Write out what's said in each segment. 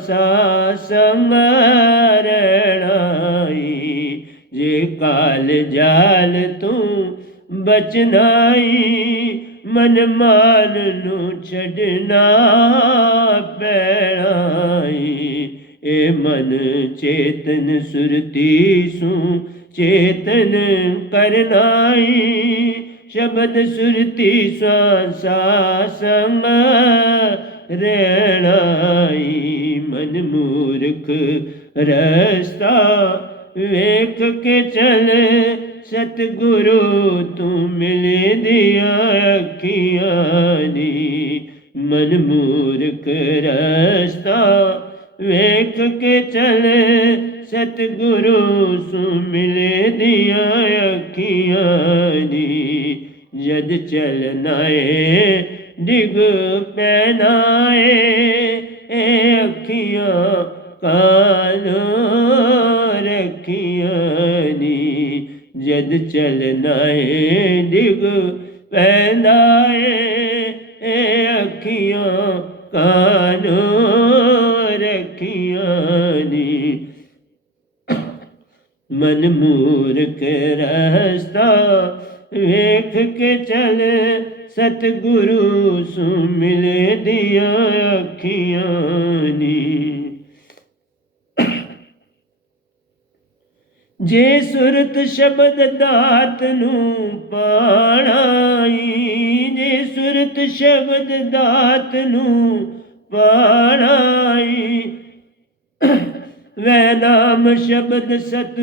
सा समरणाई, जे काल जाल तू बचनाई, मन मान नू छड़ना पैणाई। ए मन चेतन सुरती सू चेतन करनाई, शब्द सुरती सा समरणाई। मन मूर्ख रस्ता वेख के चले, सतगुरु तू मिल दिया अखियां नी। मन मूर्ख रस्ता वेख के चले, सतगुरु सू मिल दिया अखियां नी। जद चलना है डिग पैना है, अखियां कान रखियां नी। जद चलना है डिग पैना है, अखियां कान रखियां नी। मन मूर्ख रस्ता वेख के चल, सतगुरु सू मिल दिया अखियां नी। जे सुरत शब्द दात नू पाणाई, जे सुरत शब्द दात नू पाणाई, वै नाम शब्द सत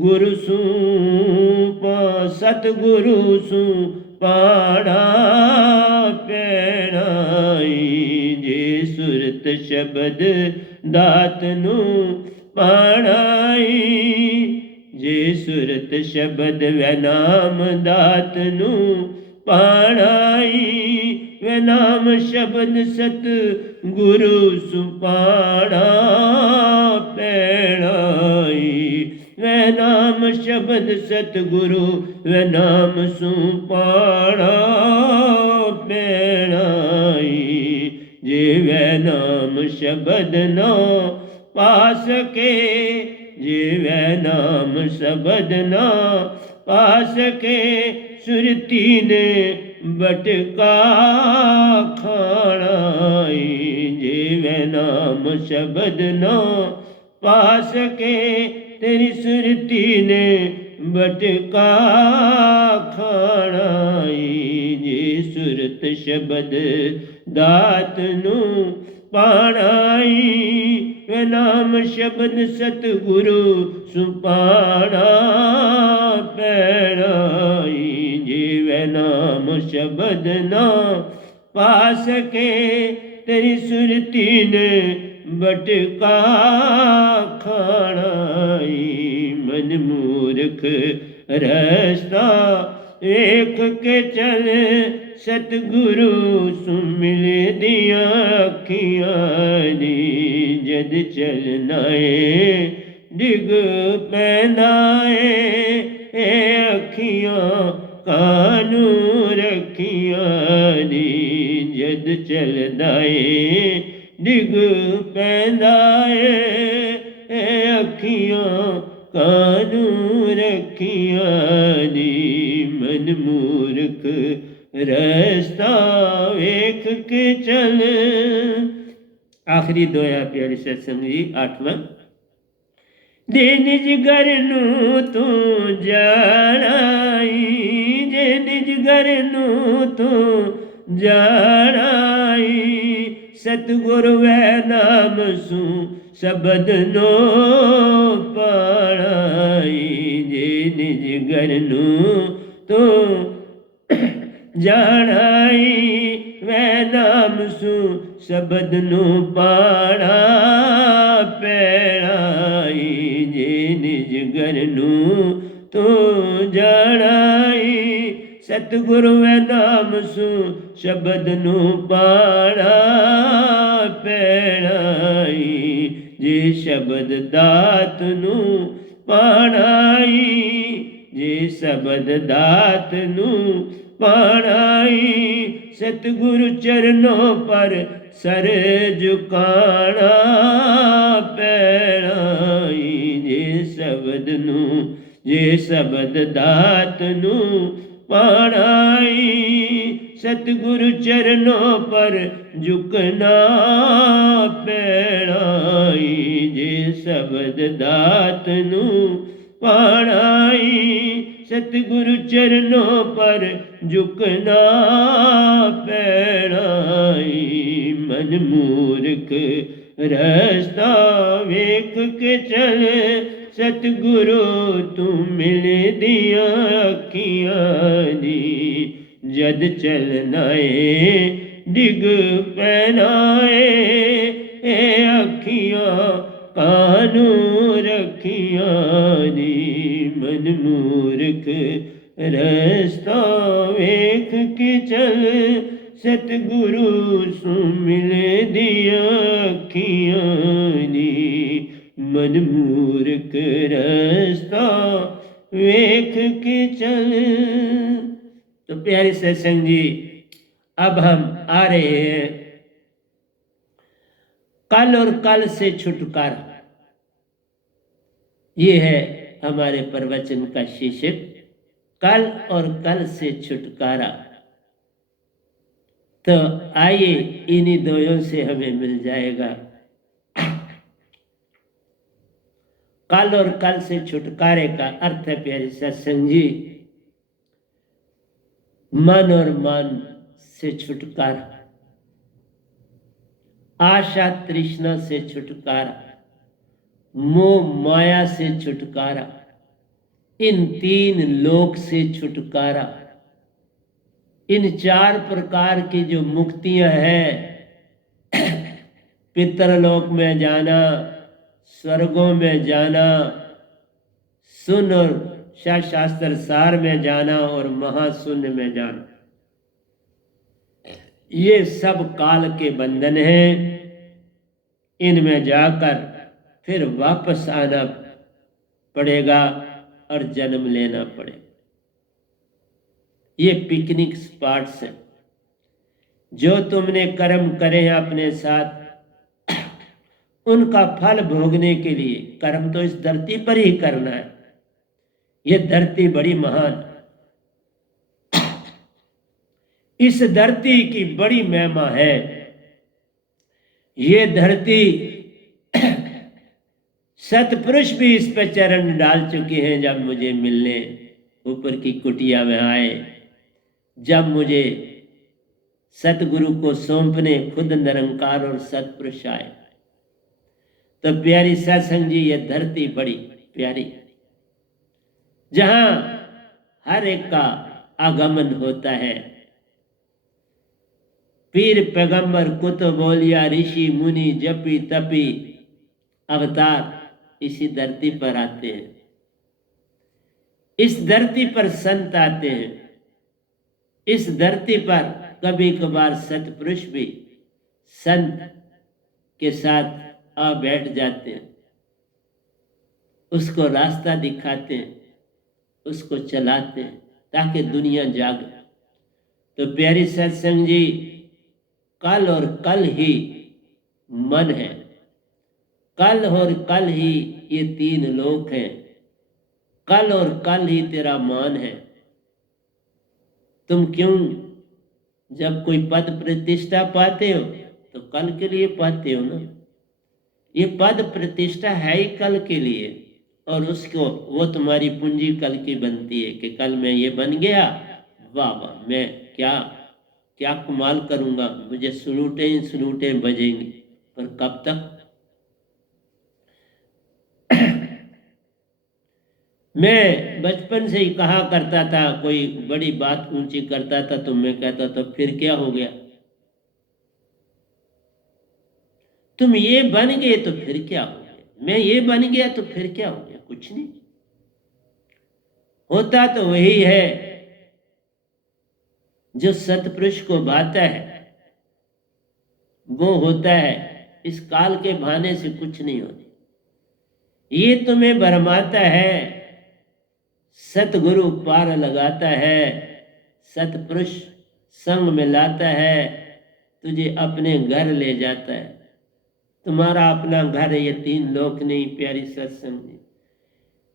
गुरु सू सतगुरु सू पाणा पैणाई। जे सुरत शब्द दात नू पाणाई, जे सुरत शब्द वै नाम दात नू पाणाई, वै नाम शब्द सत गुरु सू पाणा पैणाई। वै नाम शब्द सतगुरु वै नाम सू पाणा पैणाई। जे वै नाम शब्द न पा सके, जे वै नाम शब्द न पा सके, सुरती ने बटका खाणाई। जे वै नाम शब्द न पा सके, तेरी सुरती ने बटका खाणाई। जे सुरत शब्द दात नू पाणाई, वै नाम शब्द सतगुरु सू पाणा पैणाई। जे वै नाम शब्द न पा सके, तेरी सुरती ने बटका खाणाई। मन मूर्ख रस्ता वेख के चले, सतगुरु सू मिल दिया अखियां नी। जद चलना है डिग पैना है, अखियां कानू रखियां नी। जद चलना है डिग पैंदा है, अखियां कानू रखियां नी। मन मूर्ख रस्ता वेख के चल। आखिरी दोया प्यारे सत्संग जी 8वां। जे निज घर नू तू जानाई, जे निज घर नू तू जानाई, सतगुरु वै नाम सू शब्द नो पाणाई। जे निज घर नू तू जानाई, वै नाम सू शब्द नू पाणा पैणाई। जे निज घर नू तू जानाई, सतगुरु वै नाम सू शब्द नू पाणा पैणाई। जे शब्द दात नू पाणाई, जे शब्द दात नू पाणाई, सतगुरु चरणों पर सर झुकाना पैना जे शब्द नूं जे शब्द दात नूं पाणाई सतगुरु चरणों पर झुकना पैणाई जे शब्द दात नूं पाणाई सतगुरु चरणों पर झुकना पैणाई मन मूर्ख रास्ता वेख के चल सतगुरु तू मिल दिया अखियां दी जद चलना है डिग पैनाए अखियां कानू रखियां दी मन मूर्ख रास्ता वेख के चल सतगुरु सु मिल दिया अखियां दी मन मूर्ख रास्ता वेख के चल। तो प्यारे सत्संग जी, अब हम आ रहे हैं कल और कल से छुटकारा। ये है हमारे प्रवचन का शीर्षक, कल और कल से छुटकारा। तो आइए इन्हीं दोयों से हमें मिल जाएगा कल और कल से छुटकारे का अर्थ है प्यारे सत्संग जी, मन और मान से छुटकारा, आशा तृष्णा से छुटकारा, मोह माया से छुटकारा, इन तीन लोक से छुटकारा। इन चार प्रकार की जो मुक्तियां हैं, पितरलोक में जाना, स्वर्गों में जाना, सुन और शास्त्र सार में जाना और महाशून्य में जाना, ये सब काल के बंधन हैं। इनमें जाकर फिर वापस आना पड़ेगा और जन्म लेना पड़ेगा। ये पिकनिक स्पॉट्स हैं। जो तुमने कर्म करे हैं अपने साथ, उनका फल भोगने के लिए कर्म तो इस धरती पर ही करना है। ये धरती बड़ी महान, इस धरती की बड़ी महिमा है। ये धरती सतपुरुष भी इस पर चरण डाल चुके हैं। जब मुझे मिलने ऊपर की कुटिया में आए, जब मुझे सतगुरु को सौंपने खुद निरंकार और सतपुरुष आए, तो प्यारी सत्संग जी, ये धरती बड़ी प्यारी, जहां हर एक का आगमन होता है। पीर पैगंबर कुतुब औलिया ऋषि मुनि जपी तपी अवतार इसी धरती पर आते हैं। इस धरती पर संत आते हैं। इस धरती पर कभी कभार सतपुरुष भी संत के साथ आ बैठ जाते हैं, उसको रास्ता दिखाते हैं, उसको चलाते हैं ताकि दुनिया जागे। तो प्यारी सत्संग जी, कल और कल ही मन है, कल और कल ही ये तीन लोक हैं, कल और कल ही तेरा मान है। तुम क्यों जब कोई पद प्रतिष्ठा पाते हो तो कल के लिए पाते हो ना। ये पद प्रतिष्ठा है ही कल के लिए, और उसको वो तुम्हारी पूंजी कल की बनती है कि कल मैं ये बन गया, वाह वाह, मैं क्या क्या कमाल करूंगा, मुझे सलूटें ही सलूटें बजेंगी। पर कब तक? मैं बचपन से ही कहा करता था, कोई बड़ी बात ऊंची करता था तो मैं कहता था फिर क्या हो गया, तुम ये बन गए तो फिर क्या हो गया, मैं ये बन गया तो फिर क्या हो गया, कुछ नहीं होता। तो वही है जो सतपुरुष को भाता है, वो होता है। इस काल के भाने से कुछ नहीं होती। ये तुम्हें भरमाता है, सतगुरु पार लगाता है, सतपुरुष संग में लाता है, तुझे अपने घर ले जाता है। तुम्हारा अपना घर है, ये 3 लोक नहीं प्यारी सत्संग।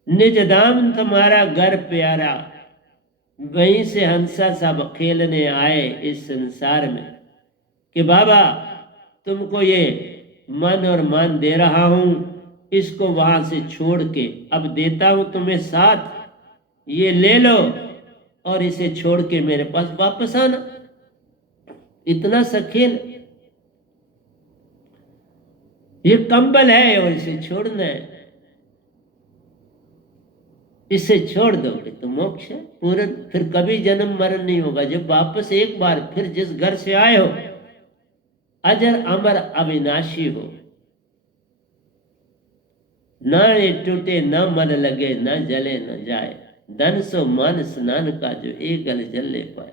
निज धाम तुम्हारा घर प्यारा, वहीं से हंसा सब खेलने आए इस संसार में कि बाबा तुमको ये मन और मान दे रहा हूं, इसको वहां से छोड़ के अब देता हूं तुम्हें साथ, ये ले लो और इसे छोड़ के मेरे पास वापस आना। इतना सा खेल, ये कंबल है और इसे छोड़ना है। इसे छोड़ दोगे तो मोक्ष है पूर्ण, फिर कभी जन्म मरण नहीं होगा। जब वापस एक बार फिर जिस घर से आए हो, अजर अमर अविनाशी हो, न ये टूटे न मन लगे, न जले न जाए, धन सो मान स्नान का जो एक गल जल ले पाए।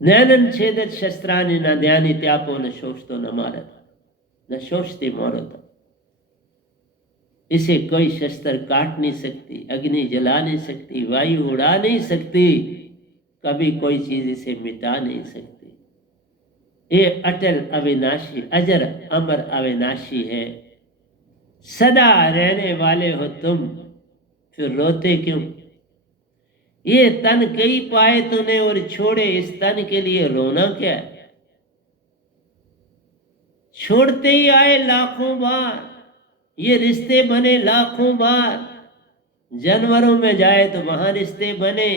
नैनन छेदत शस्त्रानि न ध्यानि त्यापो, न शोषतो न मारत, न शोषते मारत। इसे कोई शस्त्र काट नहीं सकती, अग्नि जला नहीं सकती, वायु उड़ा नहीं सकती, कभी कोई चीज इसे मिटा नहीं सकती। ये अटल अविनाशी, अजर अमर अविनाशी है। सदा रहने वाले हो तुम, फिर रोते क्यों? ये तन कई पाए तूने और छोड़े, इस तन के लिए रोना क्या है? छोड़ते ही आए लाखों बार, ये रिश्ते बने लाखों बार। जानवरों में जाए तो वहां रिश्ते बने,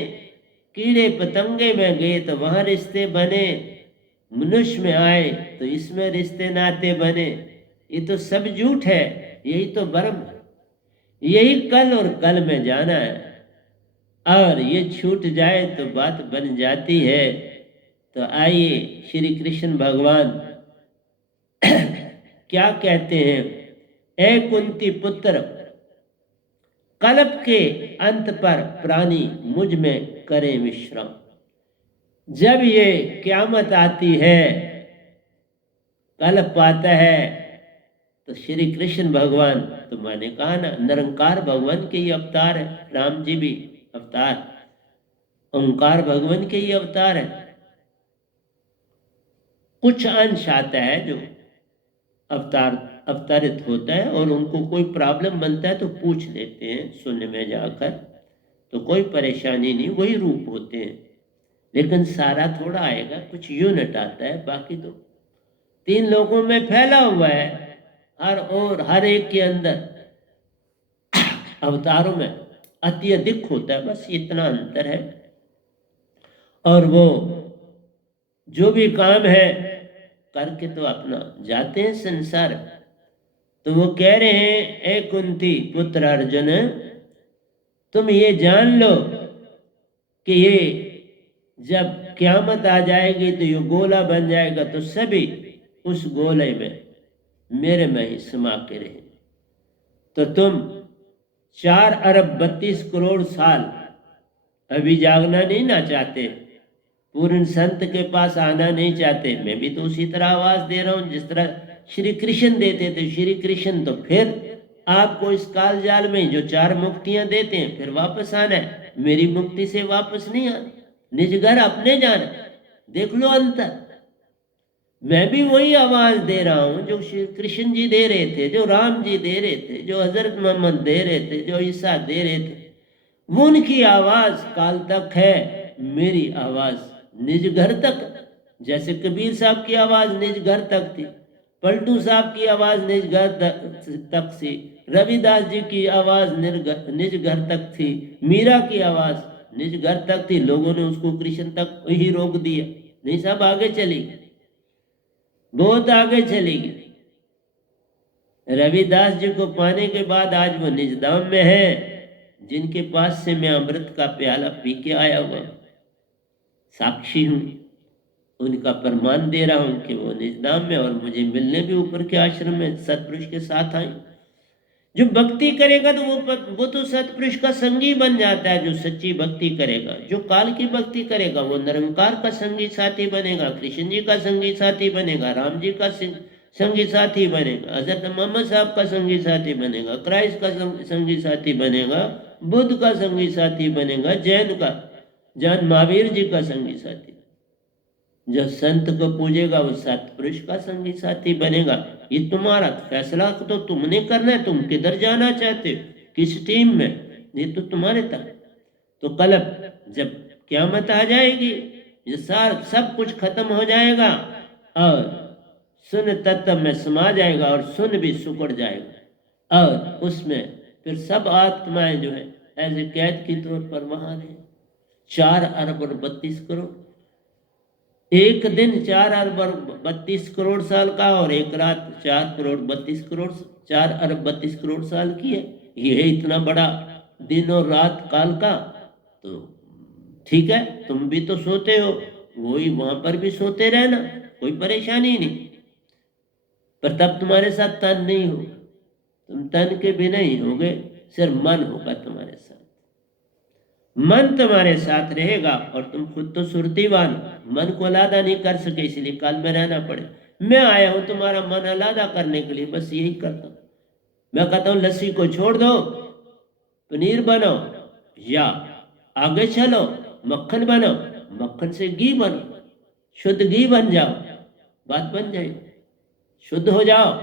कीड़े पतंगे में गए तो वहां रिश्ते बने, मनुष्य में आए तो इसमें रिश्ते नाते बने। ये तो सब झूठ है, यही तो भ्रम है। यही कल और कल में जाना है, और ये छूट जाए तो बात बन जाती है। तो आइए श्री कृष्ण भगवान क्या कहते हैं? ए कुंती पुत्र, कल्प के अंत पर प्राणी मुझ में करे विश्राम। जब ये क्यामत आती है, कल्प आता है, तो श्री कृष्ण भगवान, तो मैंने कहा ना निरंकार भगवान के ही अवतार है, राम जी भी अवतार, ओंकार भगवान के ही अवतार है। कुछ अंश आता है जो अवतारित होता है और उनको कोई प्रॉब्लम बनता है तो पूछ लेते हैं शून्य में जाकर, तो कोई परेशानी नहीं, वही रूप होते हैं। लेकिन सारा थोड़ा आएगा, कुछ यूनिट आता है, बाकी तो 3 लोगों में फैला हुआ है, हर और हर एक के अंदर अवतारों में अत्यधिक होता है, बस इतना अंतर है। और वो जो भी काम है करके तो अपना जाते हैं संसार। तो वो कह रहे हैं, ए कुंती पुत्र अर्जुन, तुम ये जान लो कि ये जब क्यामत आ जाएगी तो ये गोला बन जाएगा, तो सभी उस गोले में मेरे में ही समा के रहे। तो तुम 4 अरब 32 करोड़ साल अभी जागना नहीं ना चाहते, पूर्ण संत के पास आना नहीं चाहते। मैं भी तो उसी तरह आवाज दे रहा हूं जिस तरह श्री कृष्ण देते थे। श्री कृष्ण तो फिर आपको इस काल जाल में जो 4 मुक्तियां देते हैं, फिर वापस आना है। मेरी मुक्ति से वापस नहीं आना, निज घर अपने जाना। देख लो अंतर, मैं भी वही आवाज दे रहा हूं जो श्री कृष्ण जी दे रहे थे, जो राम जी दे रहे थे, जो हजरत मोहम्मद दे रहे थे, जो ईसा दे रहे थे। वो उनकी आवाज काल तक है, मेरी आवाज निज घर तक। जैसे कबीर साहब की आवाज निज घर तक थी, पलटू साहब की आवाज निज घर तक थी, रविदास जी की आवाज निज घर तक थी, मीरा की आवाज निज घर तक थी। लोगों ने उसको कृष्ण तक ही रोक दिया, नहीं साहब आगे चली, बहुत आगे चली गई। रविदास जी को पाने के बाद आज वो निज धाम में है, जिनके पास से मैं अमृत का प्याला पी के आया हुआ साक्षी हूं, उनका प्रमाण दे रहा हूं कि वो निज धाम में, और मुझे मिलने भी ऊपर के आश्रम में सतपुरुष के साथ आए। जो भक्ति करेगा तो वो तो सतपुरुष का संगी बन जाता है। जो सच्ची भक्ति करेगा, जो काल की भक्ति करेगा, वो निरंकार का संगी साथी बनेगा, कृष्ण जी का संगी साथी बनेगा, राम जी का संगी साथी बनेगा, हजरत मोहम्मद साहब का संगी साथी बनेगा, क्राइस्ट का संगी साथी बनेगा, बुद्ध का संगी साथी बनेगा, जैन महावीर जी का संगी साथी। जो संत को पूजेगा वो सत्पुरुष का संगी साथी बनेगा। ये तुम्हारा फैसला तो तुमने करना है, तुम किधर जाना चाहते हो, किस टीम में, ये तो तुम्हारे तक। तो कल जब क़यामत आ जाएगी, ये सार सब कुछ खत्म हो जाएगा और सुन तत्व में समा जाएगा और सुन भी सुकड़ जाएगा, और उसमें फिर सब आत्माएं जो है एज ए कैद के तौर पर वहां रहे। 4 अरब और 32 करोड़, एक दिन 4 अरब और 32 करोड़ साल का, और एक रात 4 करोड़ 32 करोड़, 4 अरब 32 करोड़ साल की है। ये है इतना बड़ा दिन और रात काल का। तो ठीक है, तुम भी तो सोते हो, वही वहां पर भी सोते रहना, कोई परेशानी नहीं। पर तब तुम्हारे साथ तन नहीं हो, तुम तन के भी नहीं होगे, सिर्फ मन होगा तुम्हारे साथ। मन तुम्हारे साथ रहेगा और तुम खुद तो सुरतीवान, मन को अलादा नहीं कर सके, इसलिए काल में रहना पड़े। मैं आया हूं तुम्हारा मन अलादा करने के लिए, बस यही करता हूं। मैं कहता हूं लस्सी को छोड़ दो, पनीर बनाओ, या आगे चलो मक्खन बनाओ, मक्खन से घी बनो, शुद्ध घी बन जाओ, बात बन जाएगी, शुद्ध हो जाओ,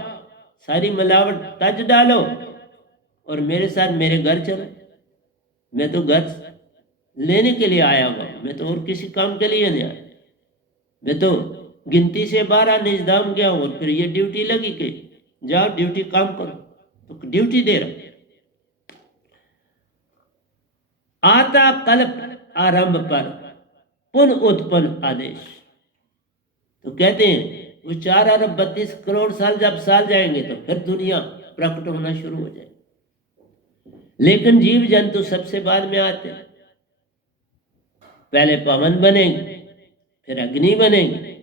सारी मिलावट तज डालो और मेरे साथ मेरे घर चलो। मैं तो घर लेने के लिए आया हुआ, मैं तो और किसी काम के लिए नहीं आया। मैं तो गिनती से 12 निजदाम गया और फिर ये ड्यूटी लगी कि जाओ ड्यूटी काम करो, तो ड्यूटी दे रहा। आता कल्प आरंभ पर पुनः उत्पन्न आदेश। तो कहते हैं वो 4 अरब 32 करोड़ साल जब साल जाएंगे तो फिर दुनिया प्रकट होना शुरू हो जाए। लेकिन जीव जंतु सबसे बाद में आते हैं। पहले पवन बनेंगे, फिर अग्नि बनेंगे,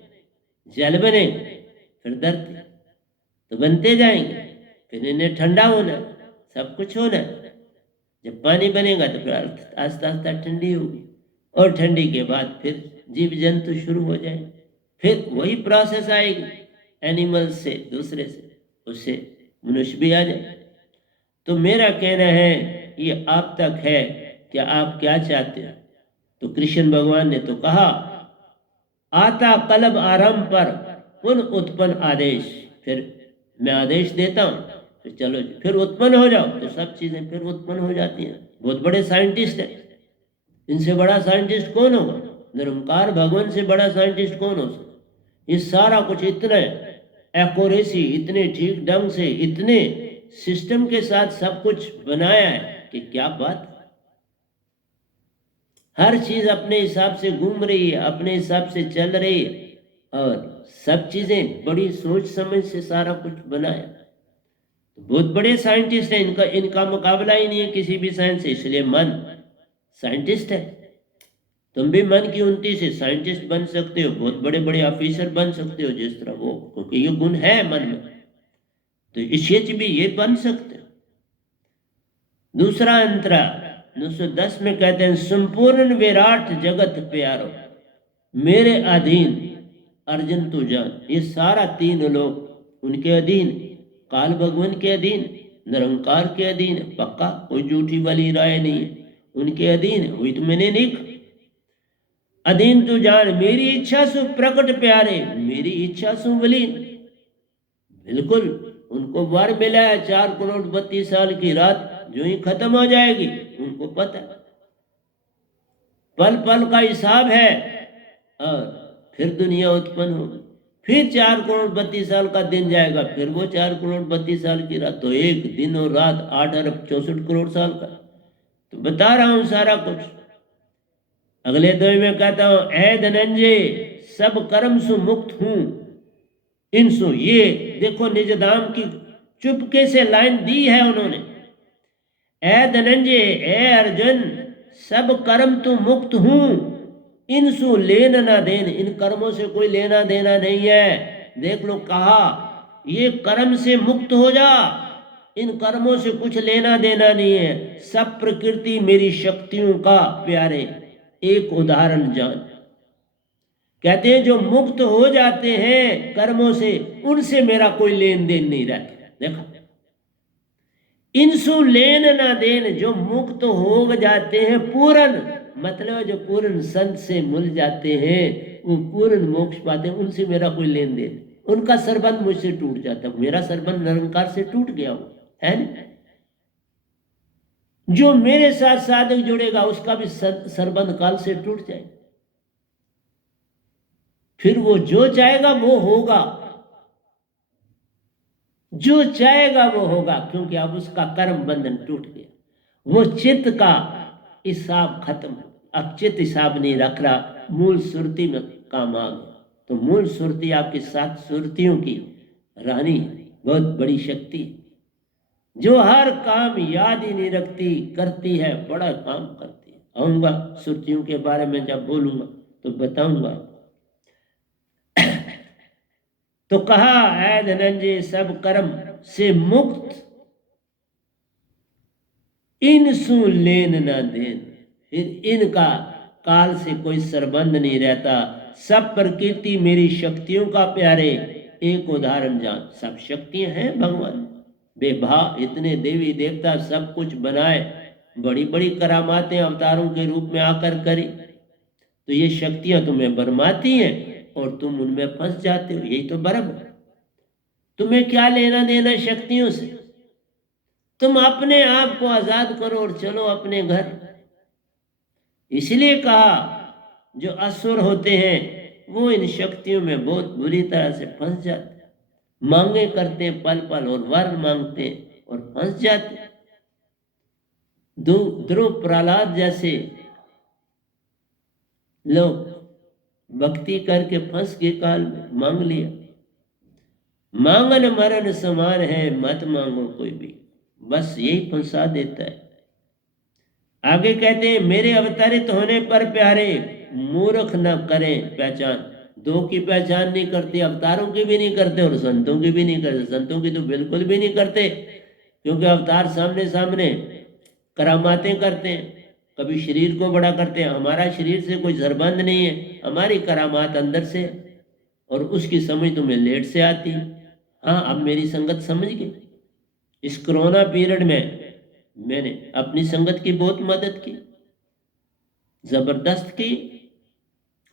जल बनेंगे, फिर धरती, तो बनते जाएंगे। फिर इन्हें ठंडा होना, सब कुछ होना। जब पानी बनेगा तो फिर आस्ता आस्ता ठंडी होगी, और ठंडी के बाद फिर जीव जंतु शुरू हो जाएंगे। फिर वही प्रोसेस आएगी एनिमल से, दूसरे से, उससे मनुष्य भी आ जाए। तो मेरा कहना है ये आप तक है कि आप क्या चाहते हो। तो कृष्ण भगवान ने तो कहा आता कल्प आरंभ पर पुनः उत्पन्न आदेश, फिर मैं आदेश देता हूं, तो चलो फिर उत्पन्न हो जाओ, तो सब चीजें फिर उत्पन्न हो जाती हैं। बहुत बड़े साइंटिस्ट हैं, इनसे बड़ा साइंटिस्ट कौन होगा? निरंकार भगवान से बड़ा साइंटिस्ट कौन हो सकता? ये सारा कुछ इतने एक्यूरेसी, इतने ठीक ढंग से, इतने सिस्टम के साथ सब कुछ बनाया है कि क्या बात। हर चीज अपने हिसाब से घूम रही है, अपने हिसाब से चल रही है, और सब चीजें बड़ी सोच समझ से सारा कुछ बनाया। बहुत बड़े साइंटिस्ट हैं, इनका मुकाबला ही नहीं है किसी भी साइंस से, इसलिए मन साइंटिस्ट है। तुम भी मन की उन्नति से साइंटिस्ट बन सकते हो, बहुत बड़े बड़े ऑफिसर बन सकते हो जिस तरह वो, क्योंकि ये गुण है मन में, तो इसे भी ये बन सकते हो। दूसरा अंतरा 910 में कहते हैं संपूर्ण विराट जगत प्यारो मेरे अधीन अर्जुन तू जान। ये सारा 3 लोग उनके अधीन, काल भगवान के अधीन, निरंकार के अधीन, पक्का कोई झूठी वाली राय नहीं है, उनके अधीन हुई। तो मैंने नहीं अधीन तू जान मेरी इच्छा सु प्रकट प्यारे, मेरी इच्छा सु वलीन। बिल्कुल उनको वर मिला है 4 करोड़ 32 साल की रात जो ही खत्म हो जाएगी, उनको पता पल पल का हिसाब है, और फिर दुनिया उत्पन्न होगी। फिर 4 करोड़ 32 साल का दिन जाएगा, फिर वो 4 करोड़ 32 साल की रात, तो एक दिन और रात 8 अरब 64 करोड़ साल का। तो बता रहा हूं सारा कुछ। अगले दो में कहता हूं ऐ धनंजय सब कर्म सु मुक्त हूं इनसु। ये देखो निजधाम की चुपके से लाइन दी है उन्होंने। ऐ धनंजय, ऐ अर्जुन, सब कर्म तू मुक्त हूं इनसु लेन ना देन। इन कर्मों से कोई लेना देना नहीं है। देख लो कहा ये कर्म से मुक्त हो जा, इन कर्मों से कुछ लेना देना नहीं है। सब प्रकृति मेरी शक्तियों का प्यारे, एक उदाहरण जान। कहते हैं जो मुक्त हो जाते हैं कर्मों से, उनसे मेरा कोई लेन देन नहीं रहता। देखो इनसु लेन ना देन, जो मुक्त हो जाते हैं पूर्ण, मतलब जो पूर्ण संत से मिल जाते हैं, वो पूर्ण मोक्ष पाते हैं, उनसे मेरा कोई लेन देन, उनका संबंध मुझसे टूट जाता है, मेरा संबंध निरंकार से टूट गया वो है ना। जो मेरे साथ साधक जुड़ेगा उसका भी संबंध काल से टूट जाएगा, फिर वो जो चाहेगा वो होगा, जो चाहेगा वो होगा, क्योंकि अब उसका कर्म बंधन टूट गया, वो चित्त का हिसाब खत्म, अब चित्त हिसाब नहीं रख रहा, मूल सुरती में काम आ गया। तो मूल सुरती आपकी 7 सुरतियों की रानी है, बहुत बड़ी शक्ति है, जो हर काम याद ही नहीं रखती, करती है, बड़ा काम करती है। आऊंगा सुरतियों के बारे में जब बोलूंगा तो बताऊंगा। तो कहा ऐ धनंजय सब कर्म से मुक्त, इनसु लेन न देन, फिर इनका काल से कोई संबंध नहीं रहता, सब प्रकृति मेरी शक्तियों का प्यारे, एक उदाहरण जान। सब शक्तियां हैं भगवान, बेभा इतने देवी देवता सब कुछ बनाए, बड़ी बड़ी करामातें अवतारों के रूप में आकर करी, तो ये शक्तियां तुम्हें बरमाती हैं और तुम उनमें फंस जाते हो, यही तो भ्रम है। तुम्हें क्या लेना देना शक्तियों से, तुम अपने आप को आजाद करो और चलो अपने घर। इसलिए कहा जो असुर होते हैं वो इन शक्तियों में बहुत बुरी तरह से फंस जाते हैं, मांगे करते हैं पल पल और वर मांगते हैं और फंस जाते हैं। ध्रुव प्रहलाद जैसे लोग भक्ति करके फंस के काल में मांग लिया। मांगन मरण समान है, मत मांगो कोई भी, बस यही फंसा देता है। आगे कहते हैं मेरे अवतरित होने पर प्यारे, मूर्ख न करें पहचान। दो की पहचान नहीं करते, अवतारों की भी नहीं करते और संतों की भी नहीं करते। संतों की तो बिल्कुल भी नहीं करते, क्योंकि अवतार सामने सामने करामातें करते हैं, कभी शरीर को बड़ा करते हैं। हमारा शरीर से कोई संबंध नहीं है, हमारी करामात अंदर से, और उसकी समझ तुम्हें लेट से आती है। हाँ, अब मेरी संगत समझ गई। इस कोरोना पीरियड में मैंने अपनी संगत की बहुत मदद की, जबरदस्त की,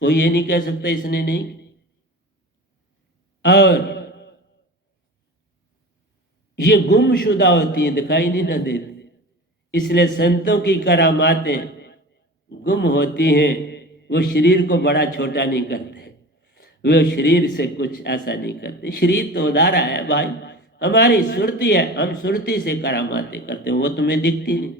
कोई ये नहीं कह सकता इसने नहीं की। और ये गुमशुदा होती है, दिखाई नहीं ना देती, इसलिए संतों की करामातें गुम होती हैं। वो शरीर को बड़ा छोटा नहीं करते, वो शरीर से कुछ ऐसा नहीं करते। शरीर तो उधारा है भाई, हमारी सुरती है, हम सुरती से करामातें करते हैं, वो तुम्हें दिखती नहीं।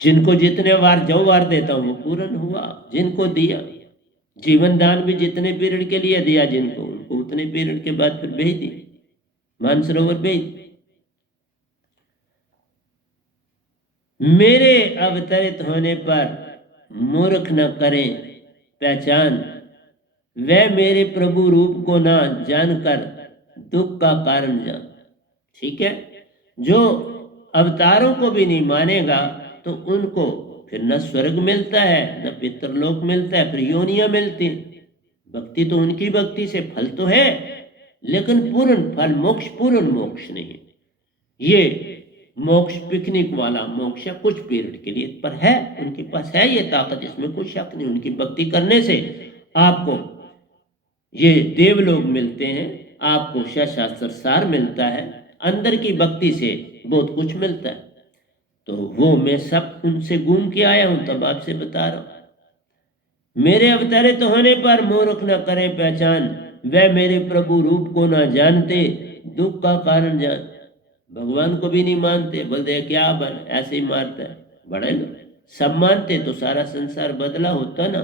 जिनको जितने बार जो वार देता हूं वो पूर्ण हुआ, जिनको दिया जीवन दान भी जितने पीरियड के लिए दिया जिनको, उनको उतने पीरियड के बाद फिर भेज दी, मानसरोवर भेज दी। मेरे अवतरित होने पर मूर्ख न करें पहचान, वह मेरे प्रभु रूप को ना जानकर दुख का कारण जान। ठीक है, जो अवतारों को भी नहीं मानेगा तो उनको फिर न स्वर्ग मिलता है न पितरलोक मिलता है, फिर योनियां मिलती। भक्ति तो उनकी भक्ति से फल तो है, लेकिन पूर्ण फल मोक्ष पूर्ण मोक्ष नहीं है। ये मोक्ष पिकनिक वाला मोक्ष है, कुछ पीरियड के लिए, पर है उनके पास है ये ताकत, इसमें कोई शक नहीं। उनकी भक्ति करने से आपको ये देवलोक मिलते हैं, आपको शास्त्र सार मिलता है, अंदर की भक्ति से बहुत कुछ मिलता है। तो वो मैं सब उनसे घूम के आया हूं, तब आपसे बता रहा हूं। मेरे अवतरित होने पर मूर्ख न करे पहचान, वह मेरे प्रभु रूप को ना जानते दुख का कारण जान। भगवान को भी नहीं मानते, बोलते क्या बन ऐसे ही मारता है, बड़े लोग सब मानते तो सारा संसार बदला होता ना।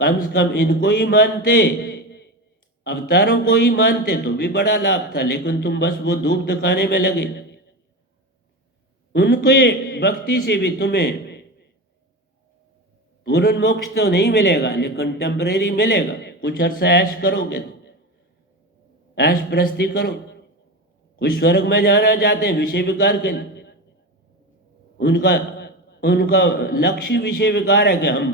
कम से कम इनको ही मानते, अवतारों को ही मानते तो भी बड़ा लाभ था, लेकिन तुम बस वो धूप दिखाने में लगे। उनके भक्ति से भी तुम्हें पूर्ण मोक्ष तो नहीं मिलेगा, लेकिन टेम्परेरी मिलेगा। कुछ अरसा ऐश करोगे तो ऐश प्रस्ती करो। कुछ स्वर्ग में जाना चाहते हैं विषय विकार के लिए, उनका उनका लक्ष्य विषय विकार है कि हम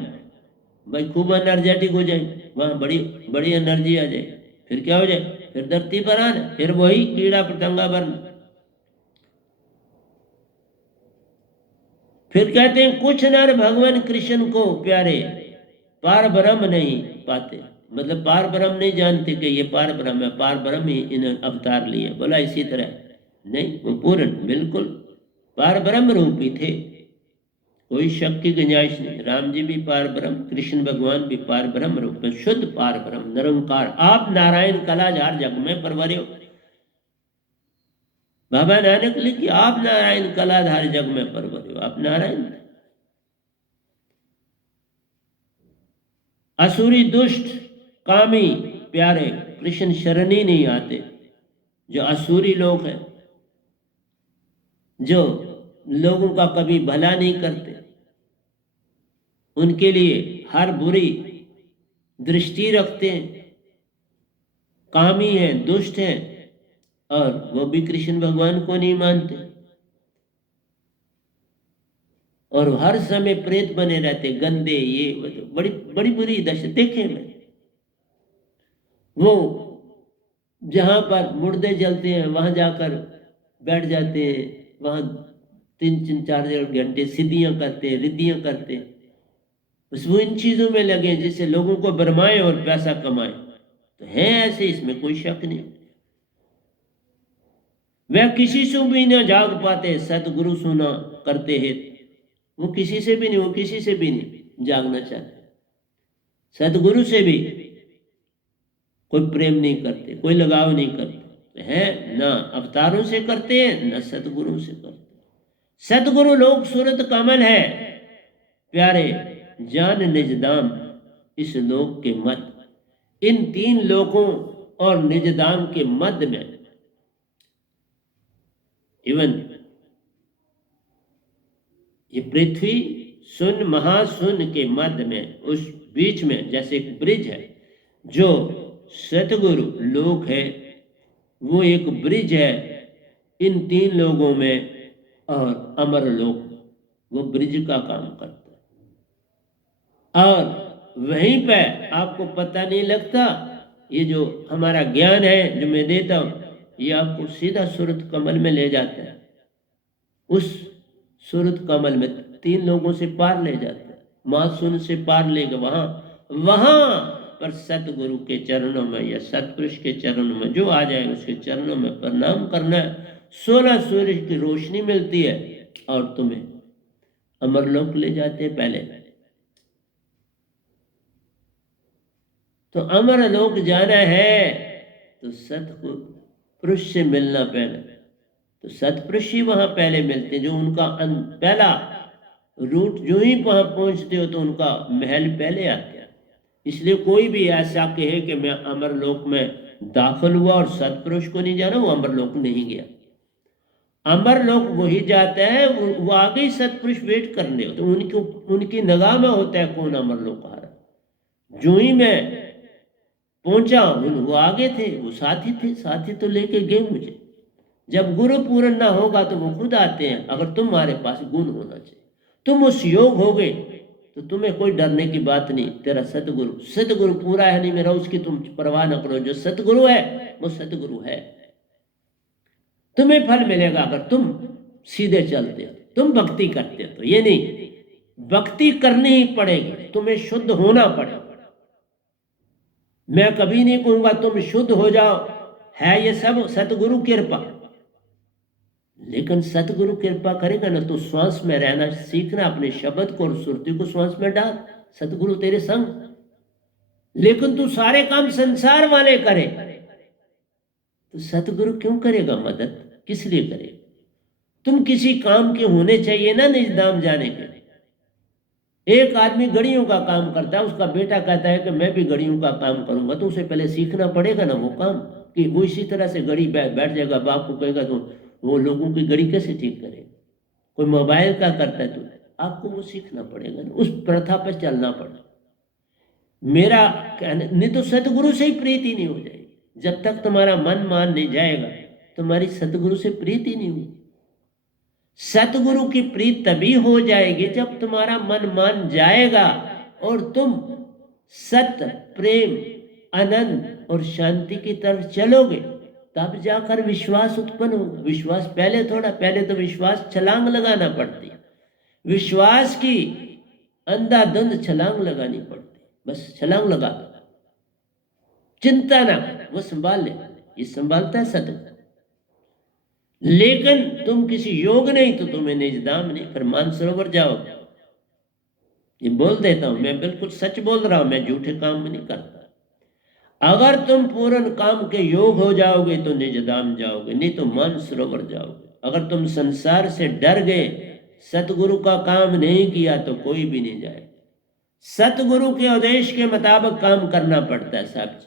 भाई खूब एनर्जेटिक हो जाए, वहां बड़ी बड़ी एनर्जी आ जाए, फिर क्या हो जाए, फिर धरती पर आना, फिर वही कीड़ा पतंगा बनना। फिर कहते हैं कुछ नर भगवान कृष्ण को प्यारे, पार ब्रह्म नहीं पाते, मतलब पार ब्रह्म नहीं जानते कि ये पार ब्रह्म है, पार ब्रह्म ही इन्हें अवतार लिए। बोला इसी तरह नहीं, वो पूर्ण बिल्कुल पार ब्रह्म रूप ही थे, कोई शक की गुंजाइश नहीं। राम जी भी पार ब्रह्म, कृष्ण भगवान भी पार ब्रह्म रूप में, शुद्ध पार ब्रह्म निरंकार। आप नारायण कला जार जग में परवरे हो। बाबा नानक लिखी, आप नारायण कलाधार जग में परवरे हो, आप नारायण। असुरी दुष्ट कामी प्यारे कृष्ण शरण ही नहीं आते। जो असुरी लोग हैं, जो लोगों का कभी भला नहीं करते, उनके लिए हर बुरी दृष्टि रखते हैं, कामी हैं, दुष्ट हैं, और वो भी कृष्ण भगवान को नहीं मानते, और हर समय प्रेत बने रहते, गंदे, ये बड़ी बड़ी बुरी दशा देखे मैं। वो जहां पर मुर्दे जलते हैं वहां जाकर बैठ जाते हैं, वहां 3-4 घंटे सिद्धियां करते, रिद्धियां करते, बस वो इन चीजों में लगे जिससे लोगों को भरमाए और पैसा कमाए। तो है ऐसे, इसमें कोई शक नहीं। वह किसी से भी न जाग पाते, सतगुरु सुना करते हैं। वो किसी से भी नहीं, वो किसी से भी नहीं जागना चाहते, सतगुरु से भी कोई प्रेम नहीं करते, कोई लगाव नहीं करते है, ना अवतारों से करते हैं, न सतगुरु से करते। सतगुरु लोक सूरत कमल है, प्यारे जान निज दाम इस लोक के मत। इन 3 लोकों और निजदाम के मध्य में, इवन ये पृथ्वी शून्य महाशून्य के मध्य में, उस बीच में जैसे एक ब्रिज है, जो सतगुरु लोक है वो एक ब्रिज है इन 3 लोगों में, और अमर लोक वो ब्रिज का काम करता है। और वहीं पे आपको पता नहीं लगता, ये जो हमारा ज्ञान है जो मैं देता हूं, ये आपको सीधा सूरत कमल में ले जाता है। उस सूरत कमल में 3 लोगों से पार ले जाता है, मासून से पार लेगा, वहां पर सतगुरु के चरणों में या सतपुरुष के चरणों में जो आ जाए उसके चरणों में प्रणाम करना है। 16 सूर्य की रोशनी मिलती है और तुम्हें अमरलोक ले जाते हैं। पहले तो अमरलोक जाना है तो सतपुरुष से मिलना पहले, तो सतपुरुष ही वहां पहले मिलते हैं, जो उनका पहला रूट, जो ही वहां पहुंचते हो तो उनका महल पहले आते हैं। इसलिए कोई भी ऐसा कहे कि मैं अमरलोक में दाखिल हुआ और सतपुरुष को नहीं जाना, वो अमरलोक नहीं गया। अमरलोक वही जाता है, वो आगे ही सतपुरुष वेट करने होते, उनकी निगाह में होता है कौन अमरलोक आ रहा। जो ही मैं पहुंचा वो आगे थे, वो साथी थे, साथी तो लेके गए मुझे। जब गुरु पूर्ण ना होगा तो वो खुद आते हैं। अगर तुम्हारे पास गुण होना चाहिए, तुम उस योग हो गए तो तुम्हें कोई डरने की बात नहीं। तेरा सतगुरु पूरा है नहीं मेरा, उसकी तुम परवाह न करो। जो सतगुरु है वो सतगुरु है, तुम्हें फल मिलेगा अगर तुम सीधे चलते हो, तुम भक्ति करते हो। तो ये नहीं, भक्ति करनी ही पड़ेगी, तुम्हें शुद्ध होना पड़ेगा। मैं कभी नहीं कहूंगा तुम शुद्ध हो जाओ, है ये सब सतगुरु कृपा। लेकिन सतगुरु कृपा करेगा ना तो श्वास में रहना सीखना, अपने शब्द को और सुरती को श्वास में डाल, सतगुरु तेरे संग। लेकिन तू सारे काम संसार वाले करे तो सतगुरु क्यों करेगा मदद, किस लिए करेगा? तुम किसी काम के होने चाहिए ना निज धाम जाने के। एक आदमी गड़ियों का काम करता है, उसका बेटा कहता है कि मैं भी गड़ियों का काम करूंगा, तो उसे पहले सीखना पड़ेगा ना वो काम, कि वो इसी तरह से गड़ी बैठ जाएगा, बाप को कहेगा तो वो लोगों की गड़ी कैसे ठीक करेगा? कोई मोबाइल का करता है तो आपको वो सीखना पड़ेगा ना, उस प्रथा पर चलना पड़ेगा। मेरा कहना नहीं तो सतगुरु से ही प्रीति नहीं हो जाएगी। जब तक तुम्हारा मन मान नहीं जाएगा तुम्हारी सतगुरु से प्रीति नहीं होगी। सतगुरु की प्रीत तभी हो जाएगी जब तुम्हारा मन मान जाएगा और तुम सत्य, प्रेम, आनंद और शांति की तरफ चलोगे, तब जाकर विश्वास उत्पन्न होगा। विश्वास पहले थोड़ा, पहले तो विश्वास छलांग लगाना पड़ती है, विश्वास की अंधाधुंध छलांग लगानी पड़ती। बस छलांग लगा दो, चिंता ना, वो संभाल ले, ये संभालता है सतगुरु। लेकिन तुम किसी योग नहीं तो तुम्हें निज धाम नहीं, फिर मानसरोवर जाओ। ये बोल देता हूं, मैं बिल्कुल सच बोल रहा हूं, मैं झूठे काम में नहीं करता। अगर तुम पूर्ण काम के योग हो जाओगे तो निज धाम जाओगे, नहीं तो मानसरोवर जाओगे। अगर तुम संसार से डर गए, सतगुरु का काम नहीं किया तो कोई भी नहीं जाए। सतगुरु के आदेश के मुताबिक काम करना पड़ता है साहब जी।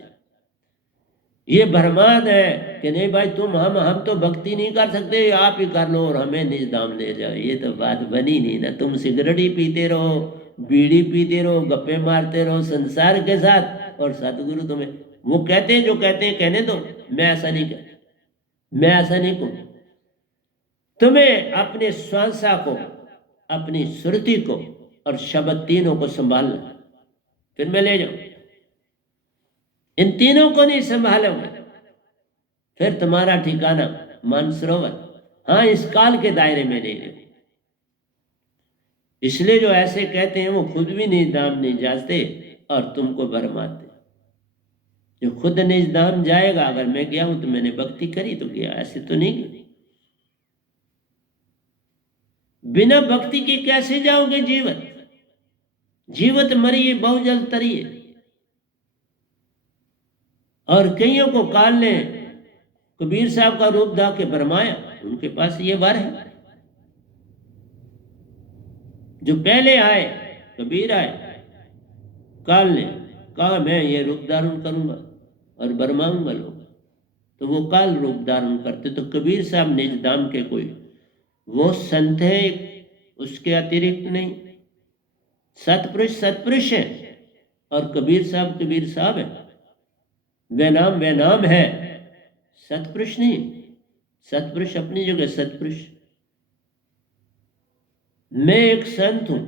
ये भरमान है कि नहीं भाई तुम हम तो भक्ति नहीं कर सकते, आप ही कर लो और हमें निज धाम ले जाओ। ये तो बात बनी नहीं ना। तुम सिगरेट ही पीते रहो, बीड़ी पीते रहो, गप्पे मारते रहो संसार के साथ, और सतगुरु तुम्हें वो कहते हैं जो कहते हैं कहने दो। मैं ऐसा नहीं कहता, मैं ऐसा नहीं कहूँ। तुम्हें अपने श्वासा को, अपनी सुरति को और शब्द तीनों को संभालना, फिर मैं ले जाऊं। इन तीनों को नहीं संभालोगे फिर तुम्हारा ठिकाना मानसरोवर, हाँ इस काल के दायरे में नहीं रहे। इसलिए जो ऐसे कहते हैं वो खुद भी निज धाम नहीं जाते और तुमको भरमाते। जो खुद निज धाम जाएगा, अगर मैं गया हूं तो मैंने भक्ति करी तो गया, ऐसे तो नहीं गया। बिना भक्ति के कैसे जाओगे जीवत? जीवत मरिए बहु जल तरिए। और कईयों को काल ने कबीर साहब का रूप धा के भरमाया, उनके पास ये वर है। जो पहले आए, कबीर आए, काल ने कहा मैं ये रूप धारण करूंगा और भरमाऊंगा लोग, तो वो काल रूप धारण करते। तो कबीर साहब निज धाम के कोई वो संत है उसके अतिरिक्त नहीं। सतपुरुष सतपुरुष है और कबीर साहब है। वे नाम है, सतपुरुष नहीं। सतपुरुष अपनी जगह सतपुरुष। मैं एक संत हूं,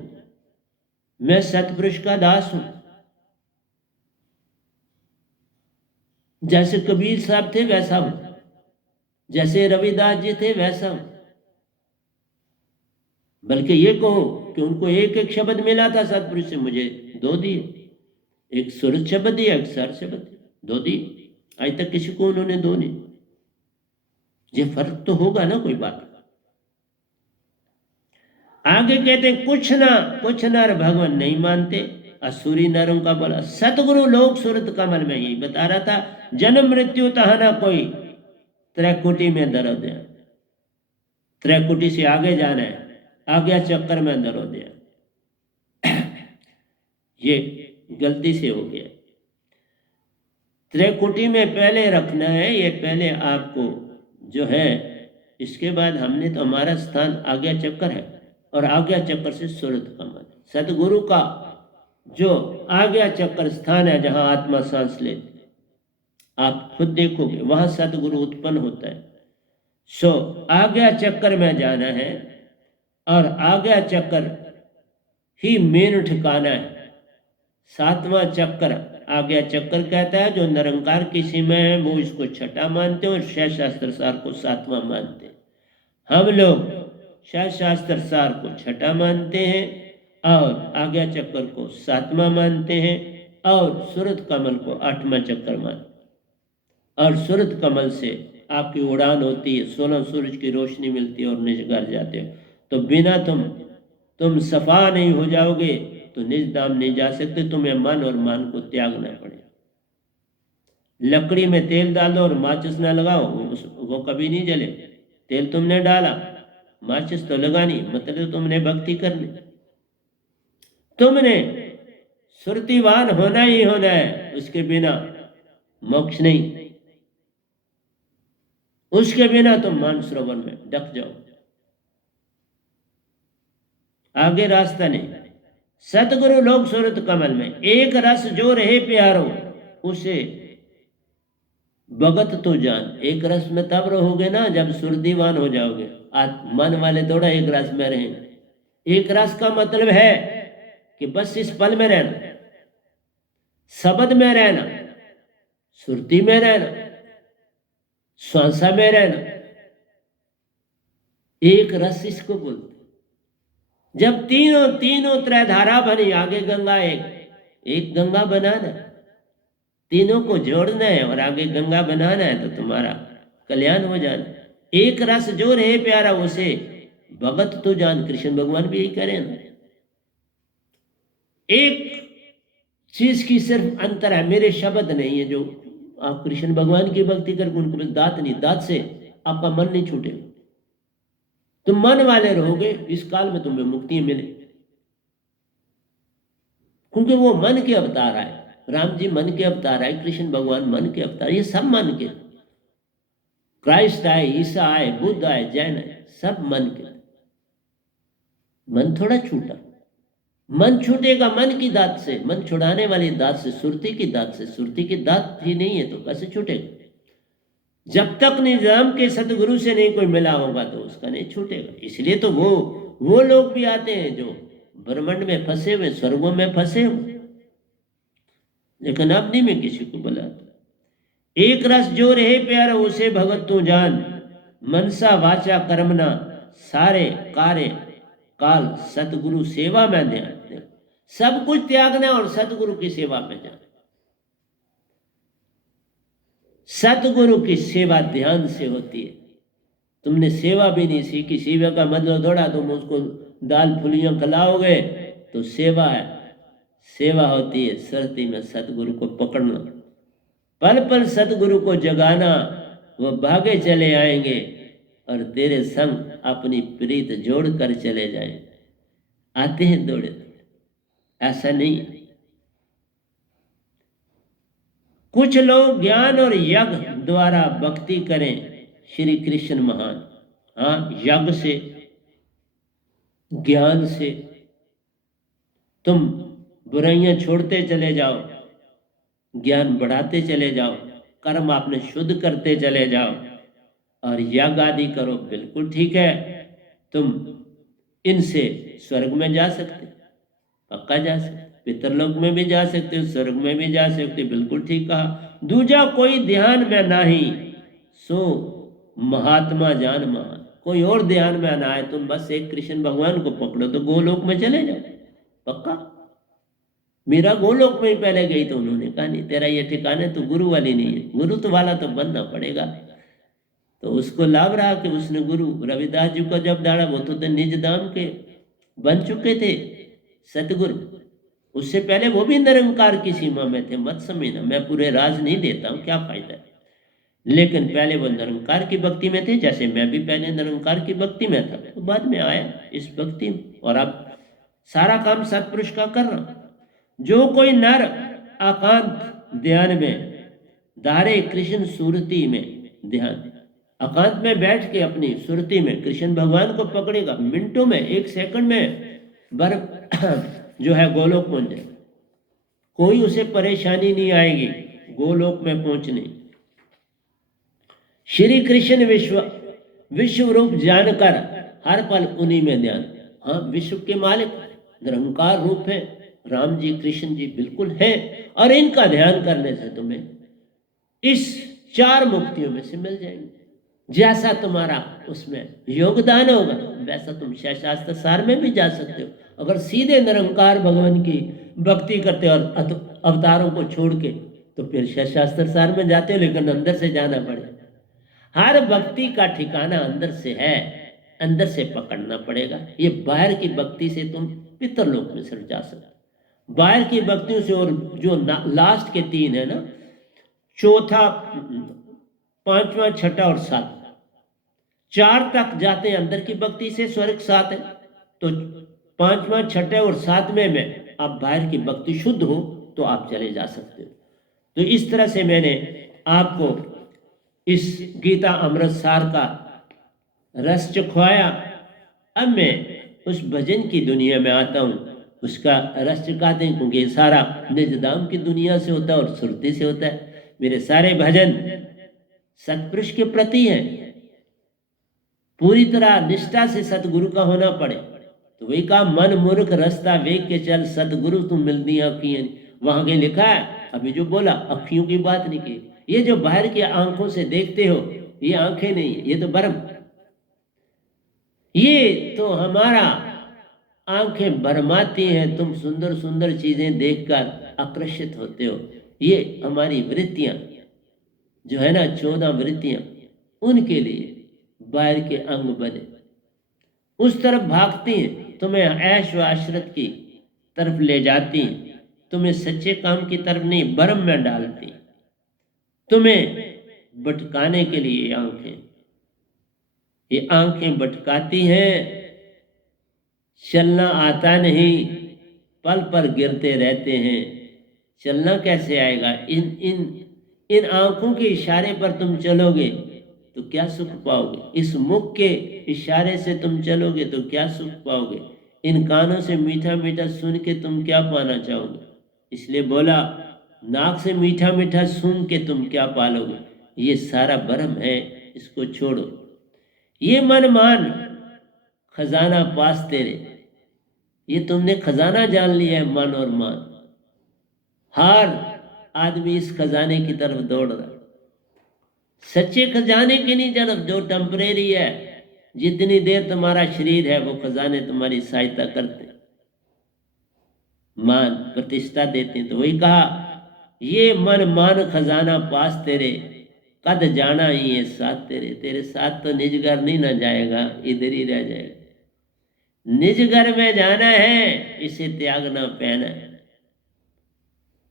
मैं सतपुरुष का दास हूं। जैसे कबीर साहब थे वैसा हूं, जैसे रविदास जी थे वैसा हूं। बल्कि ये कहो कि उनको एक एक शब्द मिला था सतपुरुष से, मुझे दो दिए। एक सुर शब्द दिया, एक सर शब्द दिया, दो दिए। आज तक किसी को उन्होंने दो नहीं। ये फर्क तो होगा ना कोई बात। आगे कहते कुछ नर भगवान नहीं मानते, असुरी नरों का बोला। सतगुरु लोक सुरत कमल में यही बता रहा था, जन्म मृत्यु तहाना कोई, त्रैकुटी में दर्द है। त्रैकुटी से आगे जाना है, आगे चक्कर में दर्द है। ये गलती से हो गया। त्रैकुटी में पहले रखना है, ये पहले आपको जो है। इसके बाद हमने तो हमारा स्थान आज्ञा चक्कर है और आज्ञा चक्कर से सुरत कमल। सतगुरु का जो आज्ञा चक्कर स्थान है जहां आत्मा सांस लेती, आप खुद देखोगे वहां सतगुरु उत्पन्न होता है। सो आज्ञा चक्कर में जाना है और आज्ञा चक्कर ही मेन ठिकाना है। सातवां चक्कर आज्ञा चक्कर कहता है। जो निरंकार की सीमा है वो इसको छठा मानते हैं और शैव शास्त्र सार को सातवां मानते हैं। हम लोग शैव शास्त्र सार को छठा मानते हैं और आज्ञा चक्कर को सातवां मानते हैं और सूरत कमल को आठवां चक्कर मानते हैं। और सूरत कमल से आपकी उड़ान होती है, 16 सूरज की रोशनी मिलती है और निज घर जाते हो। तो बिना तुम सफा नहीं हो जाओगे तो निज धाम नहीं जा सकते। तुम्हें मन और मान को त्यागना पड़ेगा। लकड़ी में तेल डालो और माचिस ना लगाओ, वो कभी नहीं जले। तेल तुमने डाला, माचिस तो लगानी, मतलब तुमने भक्ति करनी। तुमने सुरतिवान होना ही होना है, उसके बिना मोक्ष नहीं। उसके बिना तुम मानसरोवर में डक जाओ, आगे रास्ता नहीं। सतगुरु लोक सूरत कमल में एक रस जो रहे प्यारो, उसे भगत तो जान। एक रस में तब रहोगे ना जब सुरदीवान हो जाओगे। मन वाले थोड़ा एक रस में रहेंगे। एक रस का मतलब है कि बस इस पल में रहना, शब्द में रहना, सुरती में रहना, श्वासा में रहना। एक रस इसको बोलते। जब तीनों त्रय धारा बनी, आगे गंगा एक, एक गंगा बनाना, तीनों को जोड़ना है और आगे गंगा बनाना है तो तुम्हारा कल्याण हो जाना। एक रस जो रहे प्यारा उसे भगत तो जान, कृष्ण भगवान भी यही करें ना। एक चीज की सिर्फ अंतर है, मेरे शब्द नहीं है, जो आप कृष्ण भगवान की भक्ति कर उनको बस दात नहीं, दात से आपका मन नहीं छूटेगा, तुम मन वाले रहोगे, इस काल में तुम्हें मुक्ति मिले, क्योंकि वो मन के अवतार आए। राम जी मन के अवतार आए, कृष्ण भगवान मन के अवतार, ये सब मन के। क्राइस्ट आए, ईसा आए, बुद्ध आए, जैन आए, सब मन के। मन थोड़ा छूटा, मन छूटेगा मन की दात से, मन छुड़ाने वाली दात से, सुरती की दात से। सुरती की दात ही नहीं है तो कैसे छूटेगा? जब तक निजाम के सतगुरु से नहीं कोई मिला होगा तो उसका नहीं छूटेगा। इसलिए तो वो लोग भी आते हैं जो ब्रह्मांड में फंसे हुए, स्वर्गों में फंसे हुए, लेकिन अब नहीं मैं किसी को बुलाता। एक रस जो रहे प्यारा उसे भगत तू जान, मनसा वाचा कर्मना सारे कार्य काल सतगुरु सेवा में ध्यान। सब कुछ त्यागना और सतगुरु की सेवा में जाना। सतगुरु की सेवा ध्यान से होती है। तुमने सेवा भी नहीं सीखी, सेवा का मतलब थोड़ा तुम उसको दाल फुलियां खिलाओगे तो सेवा है। सेवा होती है सरती में सतगुरु को पकड़ना, पल पल सतगुरु को जगाना। वो भागे चले आएंगे और तेरे संग अपनी प्रीत जोड़ कर चले जाएंगे। आते हैं दौड़े दौड़े, ऐसा नहीं है। कुछ लोग ज्ञान और यज्ञ द्वारा भक्ति करें, श्री कृष्ण महान। हाँ, यज्ञ से, ज्ञान से तुम बुराइयां छोड़ते चले जाओ, ज्ञान बढ़ाते चले जाओ, कर्म आपने शुद्ध करते चले जाओ और यज्ञ आदि करो, बिल्कुल ठीक है। तुम इनसे स्वर्ग में जा सकते, पक्का जा सकते, पितरलोक में भी जा सकते हो, स्वर्ग में भी जा सकते, बिल्कुल ठीक कहा। दूजा कोई ध्यान में नहीं सो महात्मा जान महान। कोई और ध्यान में ना आए, तुम बस एक कृष्ण भगवान को पकड़ो तो गोलोक में चले जाओ, पक्का। मीरा गोलोक में ही पहले गई तो उन्होंने कहा नहीं तेरा ये ठिकाने तो गुरु वाली नहीं है, गुरु तो वाला तो बनना पड़ेगा। तो उसको लाभ रहा कि उसने गुरु रविदास जी को जब दाड़ा, वो तो निज दाम के बन चुके थे सतगुरु। उससे पहले वो भी निरंकार की सीमा में थे, मत समझना मैं पूरे राज नहीं देता हूँ, क्या फायदा है। लेकिन पहले वो निरंकार की भक्ति में थे, जैसे मैं भी पहले निरंकार की भक्ति में था, तो बाद में आया इस भक्ति में। और अब सारा काम सतपुरुष का कर रहा। जो कोई नर एकांत ध्यान में धारे कृष्ण सुरति में ध्यान, एकांत में बैठ के अपनी सुरति में कृष्ण भगवान को पकड़ेगा, मिनटों में, एक सेकंड में बर्फ जो है गोलोक पहुंच जाए, कोई उसे परेशानी नहीं आएगी गोलोक में पहुंचने। श्री कृष्ण विश्व रूप जानकर हर पल उन्हीं में ध्यान। हाँ, विश्व के मालिक निरंकार रूप है, राम जी कृष्ण जी बिल्कुल है। और इनका ध्यान करने से तुम्हें इस 4 मुक्तियों में से मिल जाएंगे। जैसा तुम्हारा उसमें योगदान होगा वैसा तुम शास्त्र सार में भी जा सकते हो। अगर सीधे निरंकार भगवान की भक्ति करते और अवतारों को छोड़ के, तो फिर शास्त्र सार में जाते हो, लेकिन अंदर से जाना पड़ेगा। हर भक्ति का ठिकाना अंदर से है, अंदर से पकड़ना पड़ेगा। ये बाहर की भक्ति से तुम पितरलोक में सिर्फ जा सकते, बाहर की भक्तियों से। और जो लास्ट के 3 है ना, चौथा, 5वां, 6ठा और 7, 4 तक जाते हैं अंदर की भक्ति से, स्वर्ग 7 है। तो 5वां, 6ठे और 7वें में आप बाहर की भक्ति शुद्ध हो तो आप चले जा सकते हो। तो इस तरह से मैंने आपको इस गीता अमृत सार का रस चखवाया। अब मैं उस भजन की दुनिया में आता हूँ, उसका रस चखाते हैं, क्योंकि सारा निजदाम की दुनिया से होता है और सुरती से होता है। मेरे सारे भजन सतपुरुष के प्रति हैं। पूरी तरह निष्ठा से सतगुरु का होना पड़े तो वही कहा, मन मूर्ख रास्ता वेग के चल, सतगुरु तुम मिलती अखियां। वहां के लिखा है, अभी जो बोला अखियों की बात नहीं की। ये जो बाहर की आंखों से देखते हो ये आंखें नहीं है, ये तो भ्रम। ये तो हमारा आंखें भरमाती हैं। तुम सुंदर सुंदर चीजें देखकर आकर्षित होते हो। ये हमारी वृत्तियां जो है ना, 14 वृत्तियां, उनके लिए बाहर के अंग बने, उस तरफ भागती हैं, तुम्हें ऐश व आशरत की तरफ ले जाती हैं, तुम्हें सच्चे काम की तरफ नहीं भ्रम में डालती, तुम्हें भटकाने के लिए ये आंखें भटकाती हैं। चलना आता नहीं, पल पर गिरते रहते हैं। चलना कैसे आएगा? इन इन इन आंखों के इशारे पर तुम चलोगे तो क्या सुख पाओगे? इस मुख के इशारे से तुम चलोगे तो क्या सुख पाओगे? इन कानों से मीठा मीठा सुन के तुम क्या पाना चाहोगे? इसलिए बोला, नाक से मीठा मीठा सुन के तुम क्या पालोगे? ये सारा भ्रम है, इसको छोड़ो। ये मन मान खजाना पास तेरे, ये तुमने खजाना जान लिया है, मन और मान। हर आदमी इस खजाने की तरफ दौड़ रहा है, सच्चे खजाने की नहीं तरफ जो टेम्परेरी है। जितनी देर तुम्हारा शरीर है वो खजाने तुम्हारी सहायता करते, मान प्रतिष्ठा देते हैं। तो वही कहा, ये मन मान खजाना पास तेरे, कद जाना ही है साथ तेरे। तेरे साथ तो निज घर नहीं ना जाएगा, इधर ही रह जाएगा। निज घर में जाना है, इसे त्यागना पैना है।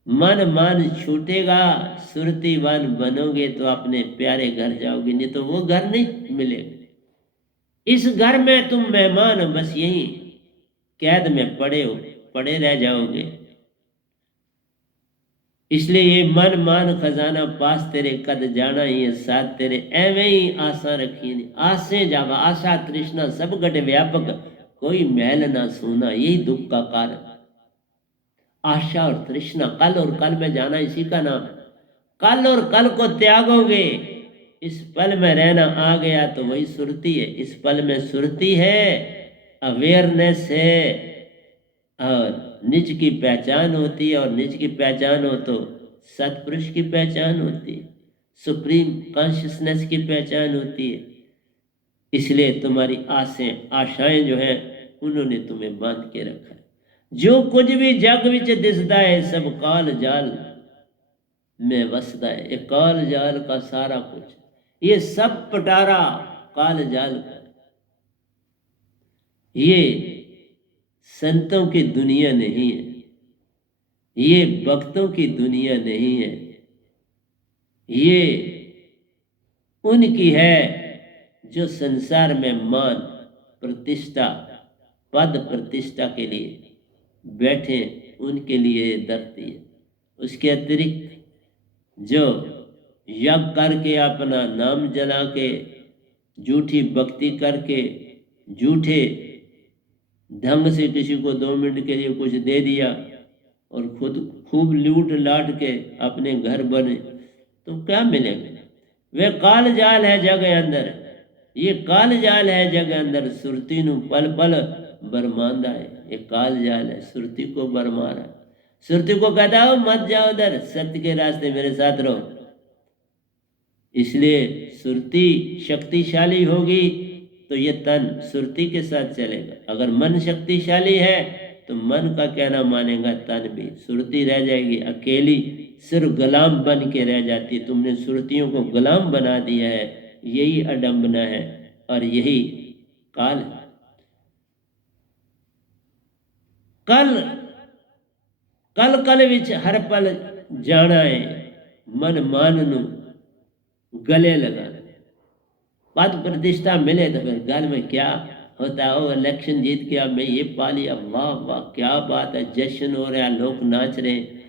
मन मान छूटेगा, सुरतीवान बनोगे तो अपने प्यारे घर जाओगे, नहीं तो वो घर नहीं मिलेगा। इस घर में तुम मेहमान, बस यही कैद में पड़े रह जाओगे। इसलिए ये मन मान खजाना पास तेरे, कद जाना ही है साथ तेरे। एवं ही आशा रखी नहीं, आसे जावा, आशा तृष्णा सब गढ़ व्यापक, कोई महल ना सोना, यही दुख का कारण। आशा और तृष्णा, कल और कल में जाना, इसी का नाम है। कल और कल को त्यागोगे, इस पल में रहना आ गया तो वही सुरती है। इस पल में सुरती है, अवेयरनेस है, और निज की पहचान होती है। और निज की पहचान हो तो सतपुरुष की पहचान होती है, सुप्रीम कॉन्शियसनेस की पहचान होती है। इसलिए तुम्हारी आशाएं जो हैं, उन्होंने तुम्हें बांध के रखा है। जो कुछ भी जग विच दिसदा है, सब काल जाल में वसदा है। ये काल जाल का सारा कुछ, ये सब पटारा काल जाल का। ये संतों की दुनिया नहीं है, ये भक्तों की दुनिया नहीं है, ये उनकी है जो संसार में मान प्रतिष्ठा, पद प्रतिष्ठा के लिए बैठे, उनके लिए धरती है। उसके अतिरिक्त जो यज्ञ करके, अपना नाम जला के, झूठी भक्ति करके, झूठे ढंग से किसी को 2 मिनट के लिए कुछ दे दिया और खुद खूब लूट लाट के अपने घर बने, तो क्या मिलेगा? वे काल जाल है जग अंदर, ये काल जाल है जग अंदर, सुरती नु पल पल बरमांदा है। ये काल जाल है, सुरती को बरमा रहा है। सुरती को कहता हो मत जाओ उधर, सत्य के रास्ते मेरे साथ रहो। इसलिए सुरती शक्तिशाली होगी तो ये तन सुरती के साथ चलेगा। अगर मन शक्तिशाली है तो मन का कहना मानेगा, तन भी। सुरती रह जाएगी अकेली, सिर्फ गुलाम बन के रह जाती। तुमने सुरतियों को गुलाम बना दिया है, यही अडंबना है और यही काल है। कल विच हर पल जाना है, मन मान नू गले लगाना। पद प्रतिष्ठा मिले तो फिर घर में क्या होता है? वो इलेक्शन जीत के मैं ये पा लिया, वाह वाह क्या बात है, जश्न हो रहा है, लोग नाच रहे हैं।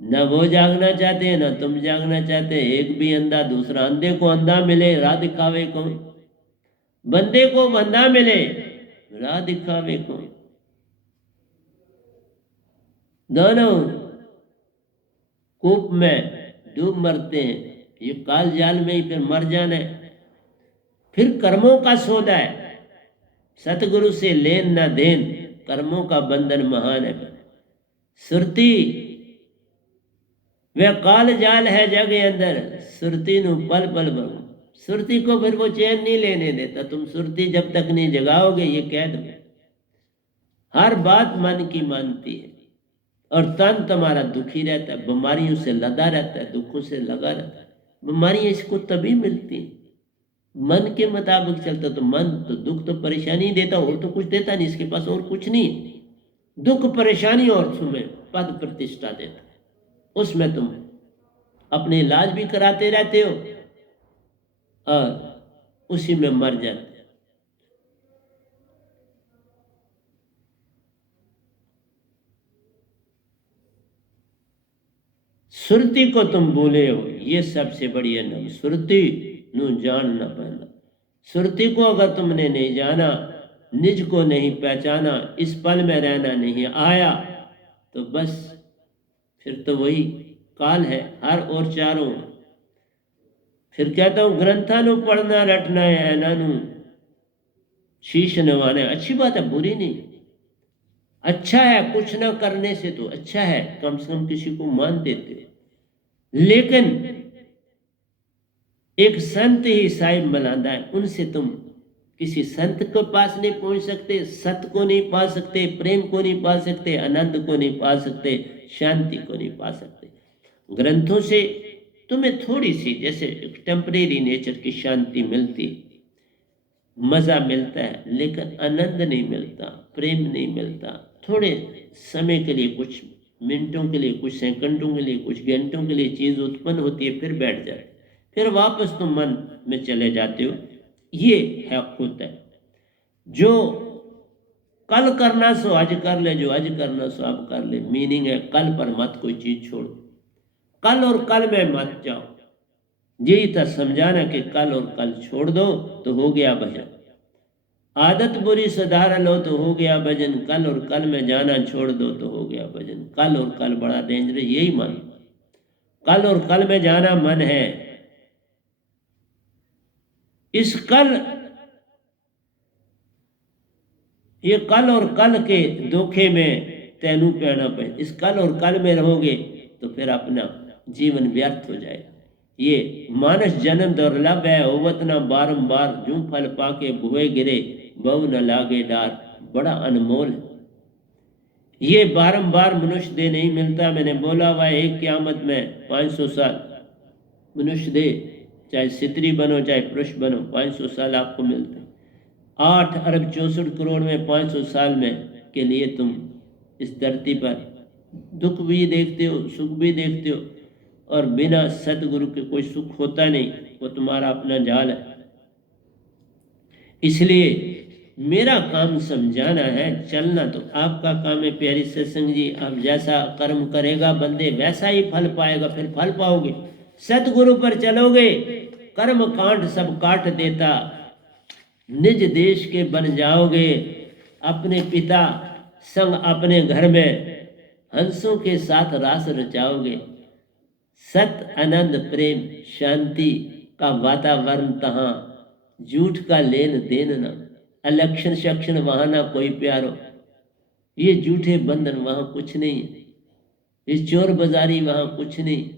न वो जागना चाहते हैं, न तुम जागना चाहते। एक भी अंधा, दूसरा अंधे को अंधा मिले, राह दिखावे को। बंदे को बंदा मिले, राह दिखावे को। दोनों कूप में डूब मरते हैं। ये काल जाल में ही फिर मर जाना है। फिर कर्मों का सौदा है, सतगुरु से लेन ना देन, कर्मों का बंधन महान है। सुरती वह काल जाल है जग अंदर, सुरती नु पल पल भरो। सुरती को फिर वो चैन नहीं लेने देता। तुम सुरती जब तक नहीं जगाओगे, ये कैद में हर बात मन की मानती है। और तन तुम्हारा दुखी रहता है, बीमारियों से लदा रहता है, दुखों से लगा रहता है। बीमारियां इसको तभी मिलती हैं, मन के मुताबिक चलता। तो मन तो दुख तो परेशानी देता, और तो कुछ देता नहीं, इसके पास और कुछ नहीं। दुख परेशानी और तुम्हें पद प्रतिष्ठा देता है, उसमें तुम अपने इलाज भी कराते रहते हो और उसी में मर जाते हो। सुरती को तुम भूले हो, ये सबसे बड़ी है नम सुरती नु जान न पाना। सुरती को अगर तुमने नहीं जाना, निज को नहीं पहचाना, इस पल में रहना नहीं आया, तो बस फिर तो वही काल है हर और चारों। फिर कहता हूं ग्रंथा नु पढ़ना रटना है एनानु शीश नवाना। अच्छी बात है, बुरी नहीं, अच्छा है। कुछ ना करने से तो अच्छा है, कम से कम किसी को मान देते हो। लेकिन एक संत ही साहिब मलांदा है, उनसे तुम किसी संत के पास नहीं पहुंच सकते, सत्य को नहीं पा सकते, प्रेम को नहीं पा सकते, आनंद को नहीं पा सकते, शांति को नहीं पा सकते। ग्रंथों से तुम्हें थोड़ी सी जैसे एक टेम्परेरी नेचर की शांति मिलती, मजा मिलता है, लेकिन आनंद नहीं मिलता, प्रेम नहीं मिलता। थोड़े समय के लिए, कुछ मिनटों के लिए, कुछ सेकंडों के लिए, कुछ घंटों के लिए चीज उत्पन्न होती है, फिर बैठ जाए, फिर वापस तुम मन में चले जाते हो। ये है खुद है। जो कल करना सो आज कर ले, जो आज करना सो अब कर ले। मीनिंग है कल पर मत कोई चीज छोड़ो, कल और कल में मत जाओ। यही था समझाना कि कल और कल छोड़ दो तो हो गया भजन। आदत बुरी सुधार लो तो हो गया भजन, कल और कल में जाना छोड़ दो तो हो गया भजन। कल और कल बड़ा डेंजर, यही मन, कल और कल में जाना मन है। इस कल, ये कल और कल के धोखे में तैनू पैना पे, इस कल और कल में रहोगे तो फिर अपना जीवन व्यर्थ हो जाएगा। ये मानस जन्म दुर्लभ है, होवत ना बारंबार, जू फल पाके भुए गिरे, बहु न लागे डार। बड़ा अनमोल है, ये बारंबार मनुष्य दे नहीं मिलता। मैंने बोला हुआ एक क़यामत में 500 साल मनुष्य दे, चाहे स्त्री बनो चाहे पुरुष बनो, 500 साल आपको मिलते हैं। 8 अरब 64 करोड़ में 500 साल में के लिए तुम इस धरती पर दुख भी देखते हो, सुख भी देखते हो, और बिना सतगुरु के कोई सुख होता नहीं, वो तुम्हारा अपना जाल है। इसलिए मेरा काम समझाना है, चलना तो आपका काम है। प्यारी सत्संग जी, आप जैसा कर्म करेगा बंदे वैसा ही फल पाएगा, फिर फल पाओगे। सतगुरु पर चलोगे, कर्म कांड सब काट देता, निज देश के बन जाओगे। अपने पिता संग अपने घर में हंसों के साथ रास रचाओगे। सत आनंद प्रेम शांति का वातावरण तहाँ, झूठ का लेन देन न, अलक्षण शक्षण वहां ना कोई प्यारो। ये झूठे बंधन वहां कुछ नहीं है, ये चोर बाजारी वहां कुछ नहीं,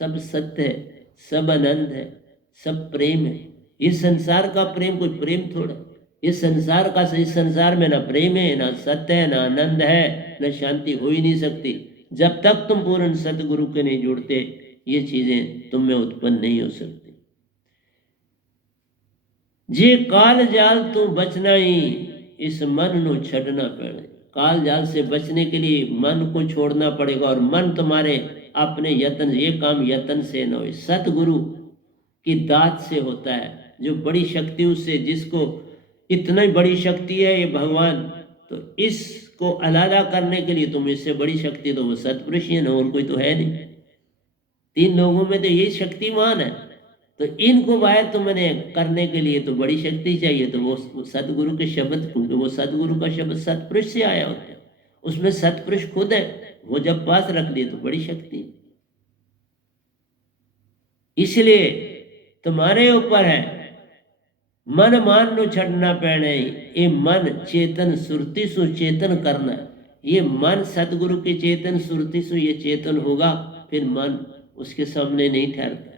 सब सत्य है, सब आनंद है, सब प्रेम है। ये संसार का प्रेम कोई प्रेम थोड़ा, ये संसार का, इस संसार में ना प्रेम है, ना सत्य है, ना आनंद है, ना शांति हो ही नहीं सकती। जब तक तुम पूर्ण सतगुरु के नहीं जुड़ते, ये चीजें तुम में उत्पन्न नहीं हो सकती। जे काल जाल तू बचना ही, इस मन नु छड़ना पड़े। काल जाल से बचने के लिए मन को छोड़ना पड़ेगा, और मन तुम्हारे अपने यत्न, ये काम यत्न से न हो, सतगुरु की दात से होता है, जो बड़ी शक्ति उससे, जिसको इतना बड़ी शक्ति है ये भगवान, तो इसको अलग करने के लिए तुम इससे बड़ी शक्ति, तो वो सतपुरुष ही है ना, और कोई तो है नहीं। 3 लोगों में तो यही शक्तिमान है, तो इनको बाहर तुमने करने के लिए तो बड़ी शक्ति चाहिए। तो वो सतगुरु के शब्द, क्योंकि वो सतगुरु का शब्द सतपुरुष से आया होता है, उसमें सतपुरुष खुद है, वो जब पास रख दिए तो बड़ी शक्ति। इसलिए तुम्हारे ऊपर है, मन मान नु छड़ना पैने, ये मन चेतन सुरति सु चेतन करना। ये मन सतगुरु के चेतन सुरति सु ये चेतन होगा, फिर मन उसके सामने नहीं ठहरता,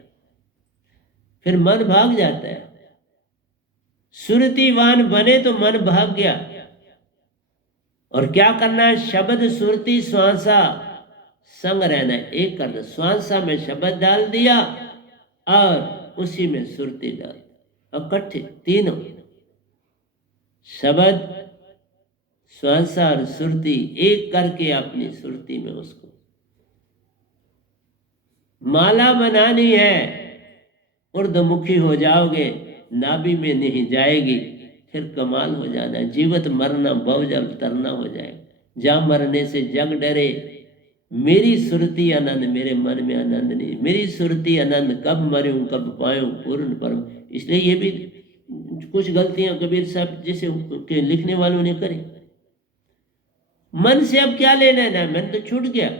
फिर मन भाग जाता है। सुरतिवान बने तो मन भाग गया, और क्या करना है, शब्द सुरति श्वासा संग रहना, एक करना। श्वासा में शब्द डाल दिया और उसी में सुरती डाल, इकट्ठे तीनों शब्द, श्वासा और सुरती एक करके अपनी सुरती में उसको माला बनानी है। उर्दमुखी हो जाओगे, नाभि में नहीं जाएगी, फिर कमाल हो जाना। जीवत मरना बहुजल तरना हो जाएगा। जा मरने से जग डरे, मेरी सुरती आनंद मेरे मन में आनंद नहीं। मेरी सुरती आनंद कब मरूं कब पाऊं पूर्ण परम। इसलिए ये भी कुछ गलतियां कबीर साहब जैसे के लिखने वालों ने करी। मन से अब क्या लेना है, ना मन तो छूट गया,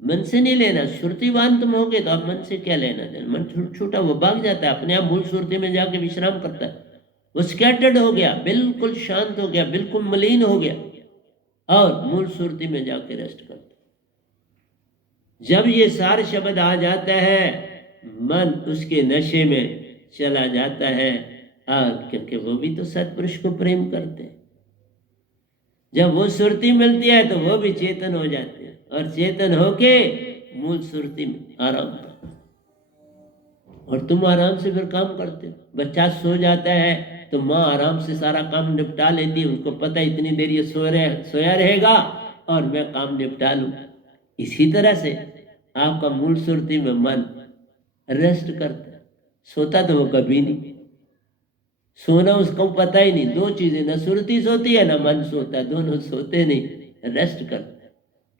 मन से नहीं लेना। सुरतीवान तुम होगे तो अब मन से क्या लेना देना। मन छूटा, वो भाग जाता है अपने आप, मूल सुरती में जाके विश्राम करता है। वो स्कैटर्ड हो गया, बिल्कुल शांत हो गया, बिल्कुल मलिन हो गया और मूल सुरती में जाके रेस्ट करता है। जब ये सार शब्द आ जाता है, मन उसके नशे में चला जाता है। और क्योंकि वो भी तो सत्पुरुष को प्रेम करते हैं। जब वो सुरती मिलती है तो वो भी चेतन हो जाते हैं और चेतन होके मूल सुरती में आराम करते हैं। और तुम आराम से फिर काम करते हो। बच्चा सो जाता है तो माँ आराम से सारा काम निपटा लेती है। उसको पता है इतनी देर ये सोया रहेगा और मैं काम निपटा लूँ। इसी तरह से आपका मूल सुरती में मन रेस्ट करता है। सोता तो वो कभी नहीं, सोना उसको पता ही नहीं। दो चीजें, ना सुरती सोती है ना मन सोता है, दोनों सोते नहीं, रेस्ट करता है।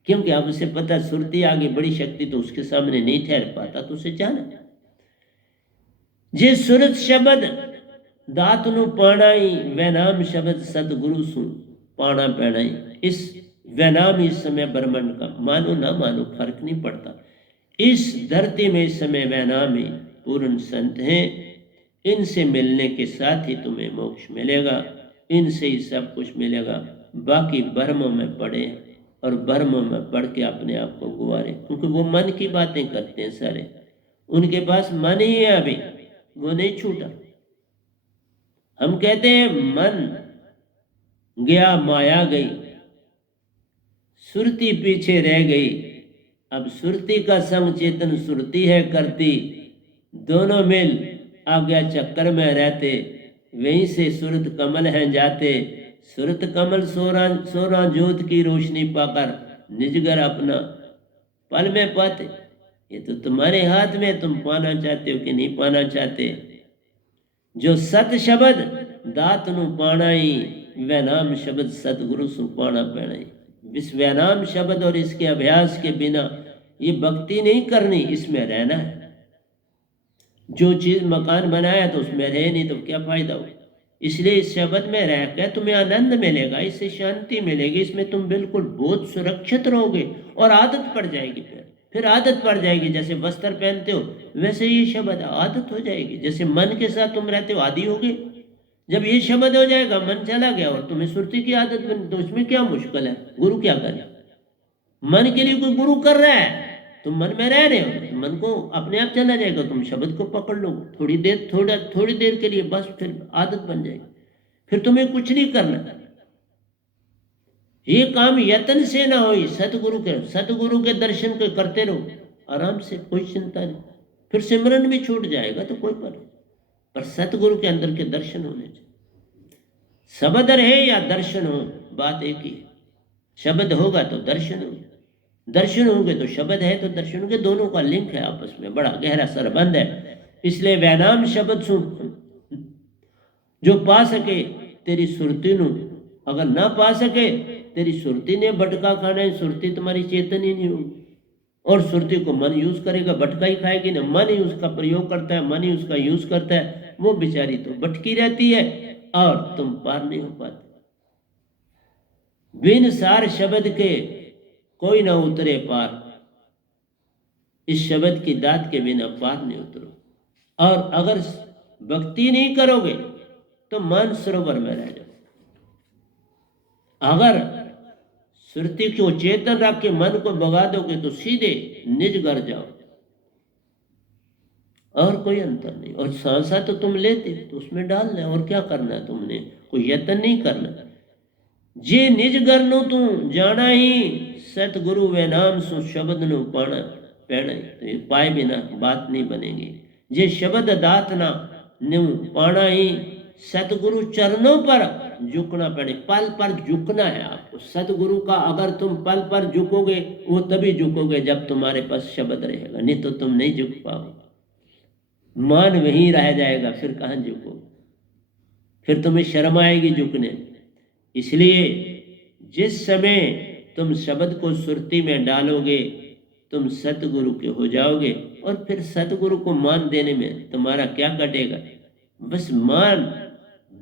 क्योंकि अब उसे पता सुरती आगे बड़ी शक्ति तो उसके सामने नहीं ठहर पाता, तो उसे जाना। जे सुरत शब्द दात नु पाणाई, वैनाम शब्द सतगुरु सु पाणा पैणाई। इस वैनाम इस समय ब्रह्मांड का, मानो ना मानो फर्क नहीं पड़ता। इस धरती में इस समय वैनाम ही पूर्ण संत हैं। इनसे मिलने के साथ ही तुम्हें मोक्ष मिलेगा, इनसे ही सब कुछ मिलेगा। बाकी भ्रमों में पड़े और भ्रमों में पड़ के अपने आप को गुवारे, क्योंकि वो मन की बातें करते हैं सारे। उनके पास मन ही है, अभी वो नहीं छूटा। हम कहते हैं मन गया माया गई, सुरती पीछे रह गई। अब सुरती का संग चेतन सुरती है करती, दोनों मिल आज्ञा चक्कर में रहते। वहीं से सुरत कमल हैं जाते। सुरत कमल सोरा ज्योत की रोशनी पाकर निजगर अपना पल में पाते। ये तो तुम्हारे हाथ में, तुम पाना चाहते हो कि नहीं पाना चाहते। जो सत शब्द दात नु पाणाई, वैनाम शब्द सतगुरु सु पाणा पैणाई। इस वैनाम शब्द और इसके अभ्यास के बिना ये भक्ति नहीं करनी, इसमें रहना है। जो चीज मकान बनाया तो उसमें रहे नहीं तो क्या फायदा हो। इसलिए इस शब्द में रहकर तुम्हें आनंद मिलेगा, इससे शांति मिलेगी, इसमें तुम बिल्कुल बहुत सुरक्षित रहोगे और आदत पड़ जाएगी। फिर आदत पड़ जाएगी। जैसे वस्त्र पहनते हो वैसे ये शब्द आदत हो जाएगी। जैसे मन के साथ तुम रहते हो, आदि होगे। जब ये शब्द हो जाएगा, मन चला गया और तुम्हें सुरती की आदत बनी, तो उसमें क्या मुश्किल है। गुरु क्या करे, मन के लिए कोई गुरु कर रहा है, तुम मन में रह रहे हो, तो मन को अपने आप चला जाएगा। तुम शब्द को पकड़ लो थोड़ी देर के लिए, बस फिर आदत बन जाएगी। फिर तुम्हें कुछ नहीं करना। ये काम यत्न से ना हो, सतगुरु के दर्शन को करते रहो आराम से, कोई चिंता नहीं। फिर सिमरन भी छूट जाएगा तो कोई पर सतगुरु के अंदर के दर्शन होने चाहिए। शब्द रहे या दर्शन हो, बात एक ही। शब्द होगा तो दर्शन होगा, दर्शन होंगे तो शब्द है तो दर्शन होंगे। दोनों का लिंक है आपस में, बड़ा गहरा संबंध है। इसलिए वैनाम शब्द सुन जो पा सके तेरी सुरती नु, अगर ना पा सके तेरी सुरती ने भटका खाना है। सुरती तुम्हारी चेतन ही नहीं होगी और सुरती को मन यूज करेगा, भटका ही खाएगी ना। मन ही उसका प्रयोग करता है, मन ही उसका यूज करता है। वो बेचारी तो भटकी रहती है और तुम पार नहीं हो पाते। बिन सार शब्द के कोई ना उतरे पार। इस शब्द की दात के बिना पार नहीं उतरो। और अगर भक्ति नहीं करोगे तो मन सरोवर में रह जाओ। अगर सुरती को चेतन रख के मन को भगा दोगे तो सीधे निज घर जाओ, और कोई अंतर नहीं। और सांसा तो तुम लेते तो उसमें डालना है, और क्या करना है तुमने, कोई यत्न नहीं करना। जे निज घर नो तू जाना ही सतगुरु वे नाम सु शब्द नु पाना पैना, तो ये पाए बिना बात नहीं बनेगी। जे शब्द दात ना नु पाना ही सतगुरु चरणों पर झुकना पड़े, पल पर झुकना है आपको। सतगुरु का अगर तुम पल पर झुकोगे, वो तभी झुकोगे जब तुम्हारे पास शब्द रहेगा, नहीं तो तुम नहीं झुक पाओगे। मान वहीं रह जाएगा, फिर कहाँ झुकोगे, फिर तुम्हें शर्म आएगी झुकने। इसलिए जिस समय तुम शब्द को सुरती में डालोगे, तुम सतगुरु के हो जाओगे। और फिर सतगुरु को मान देने में तुम्हारा क्या कटेगा, बस मान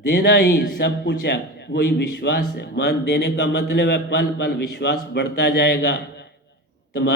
देना ही सब कुछ है, वही विश्वास है। मान देने का मतलब है पल पल विश्वास बढ़ता जाएगा तुम्हारा।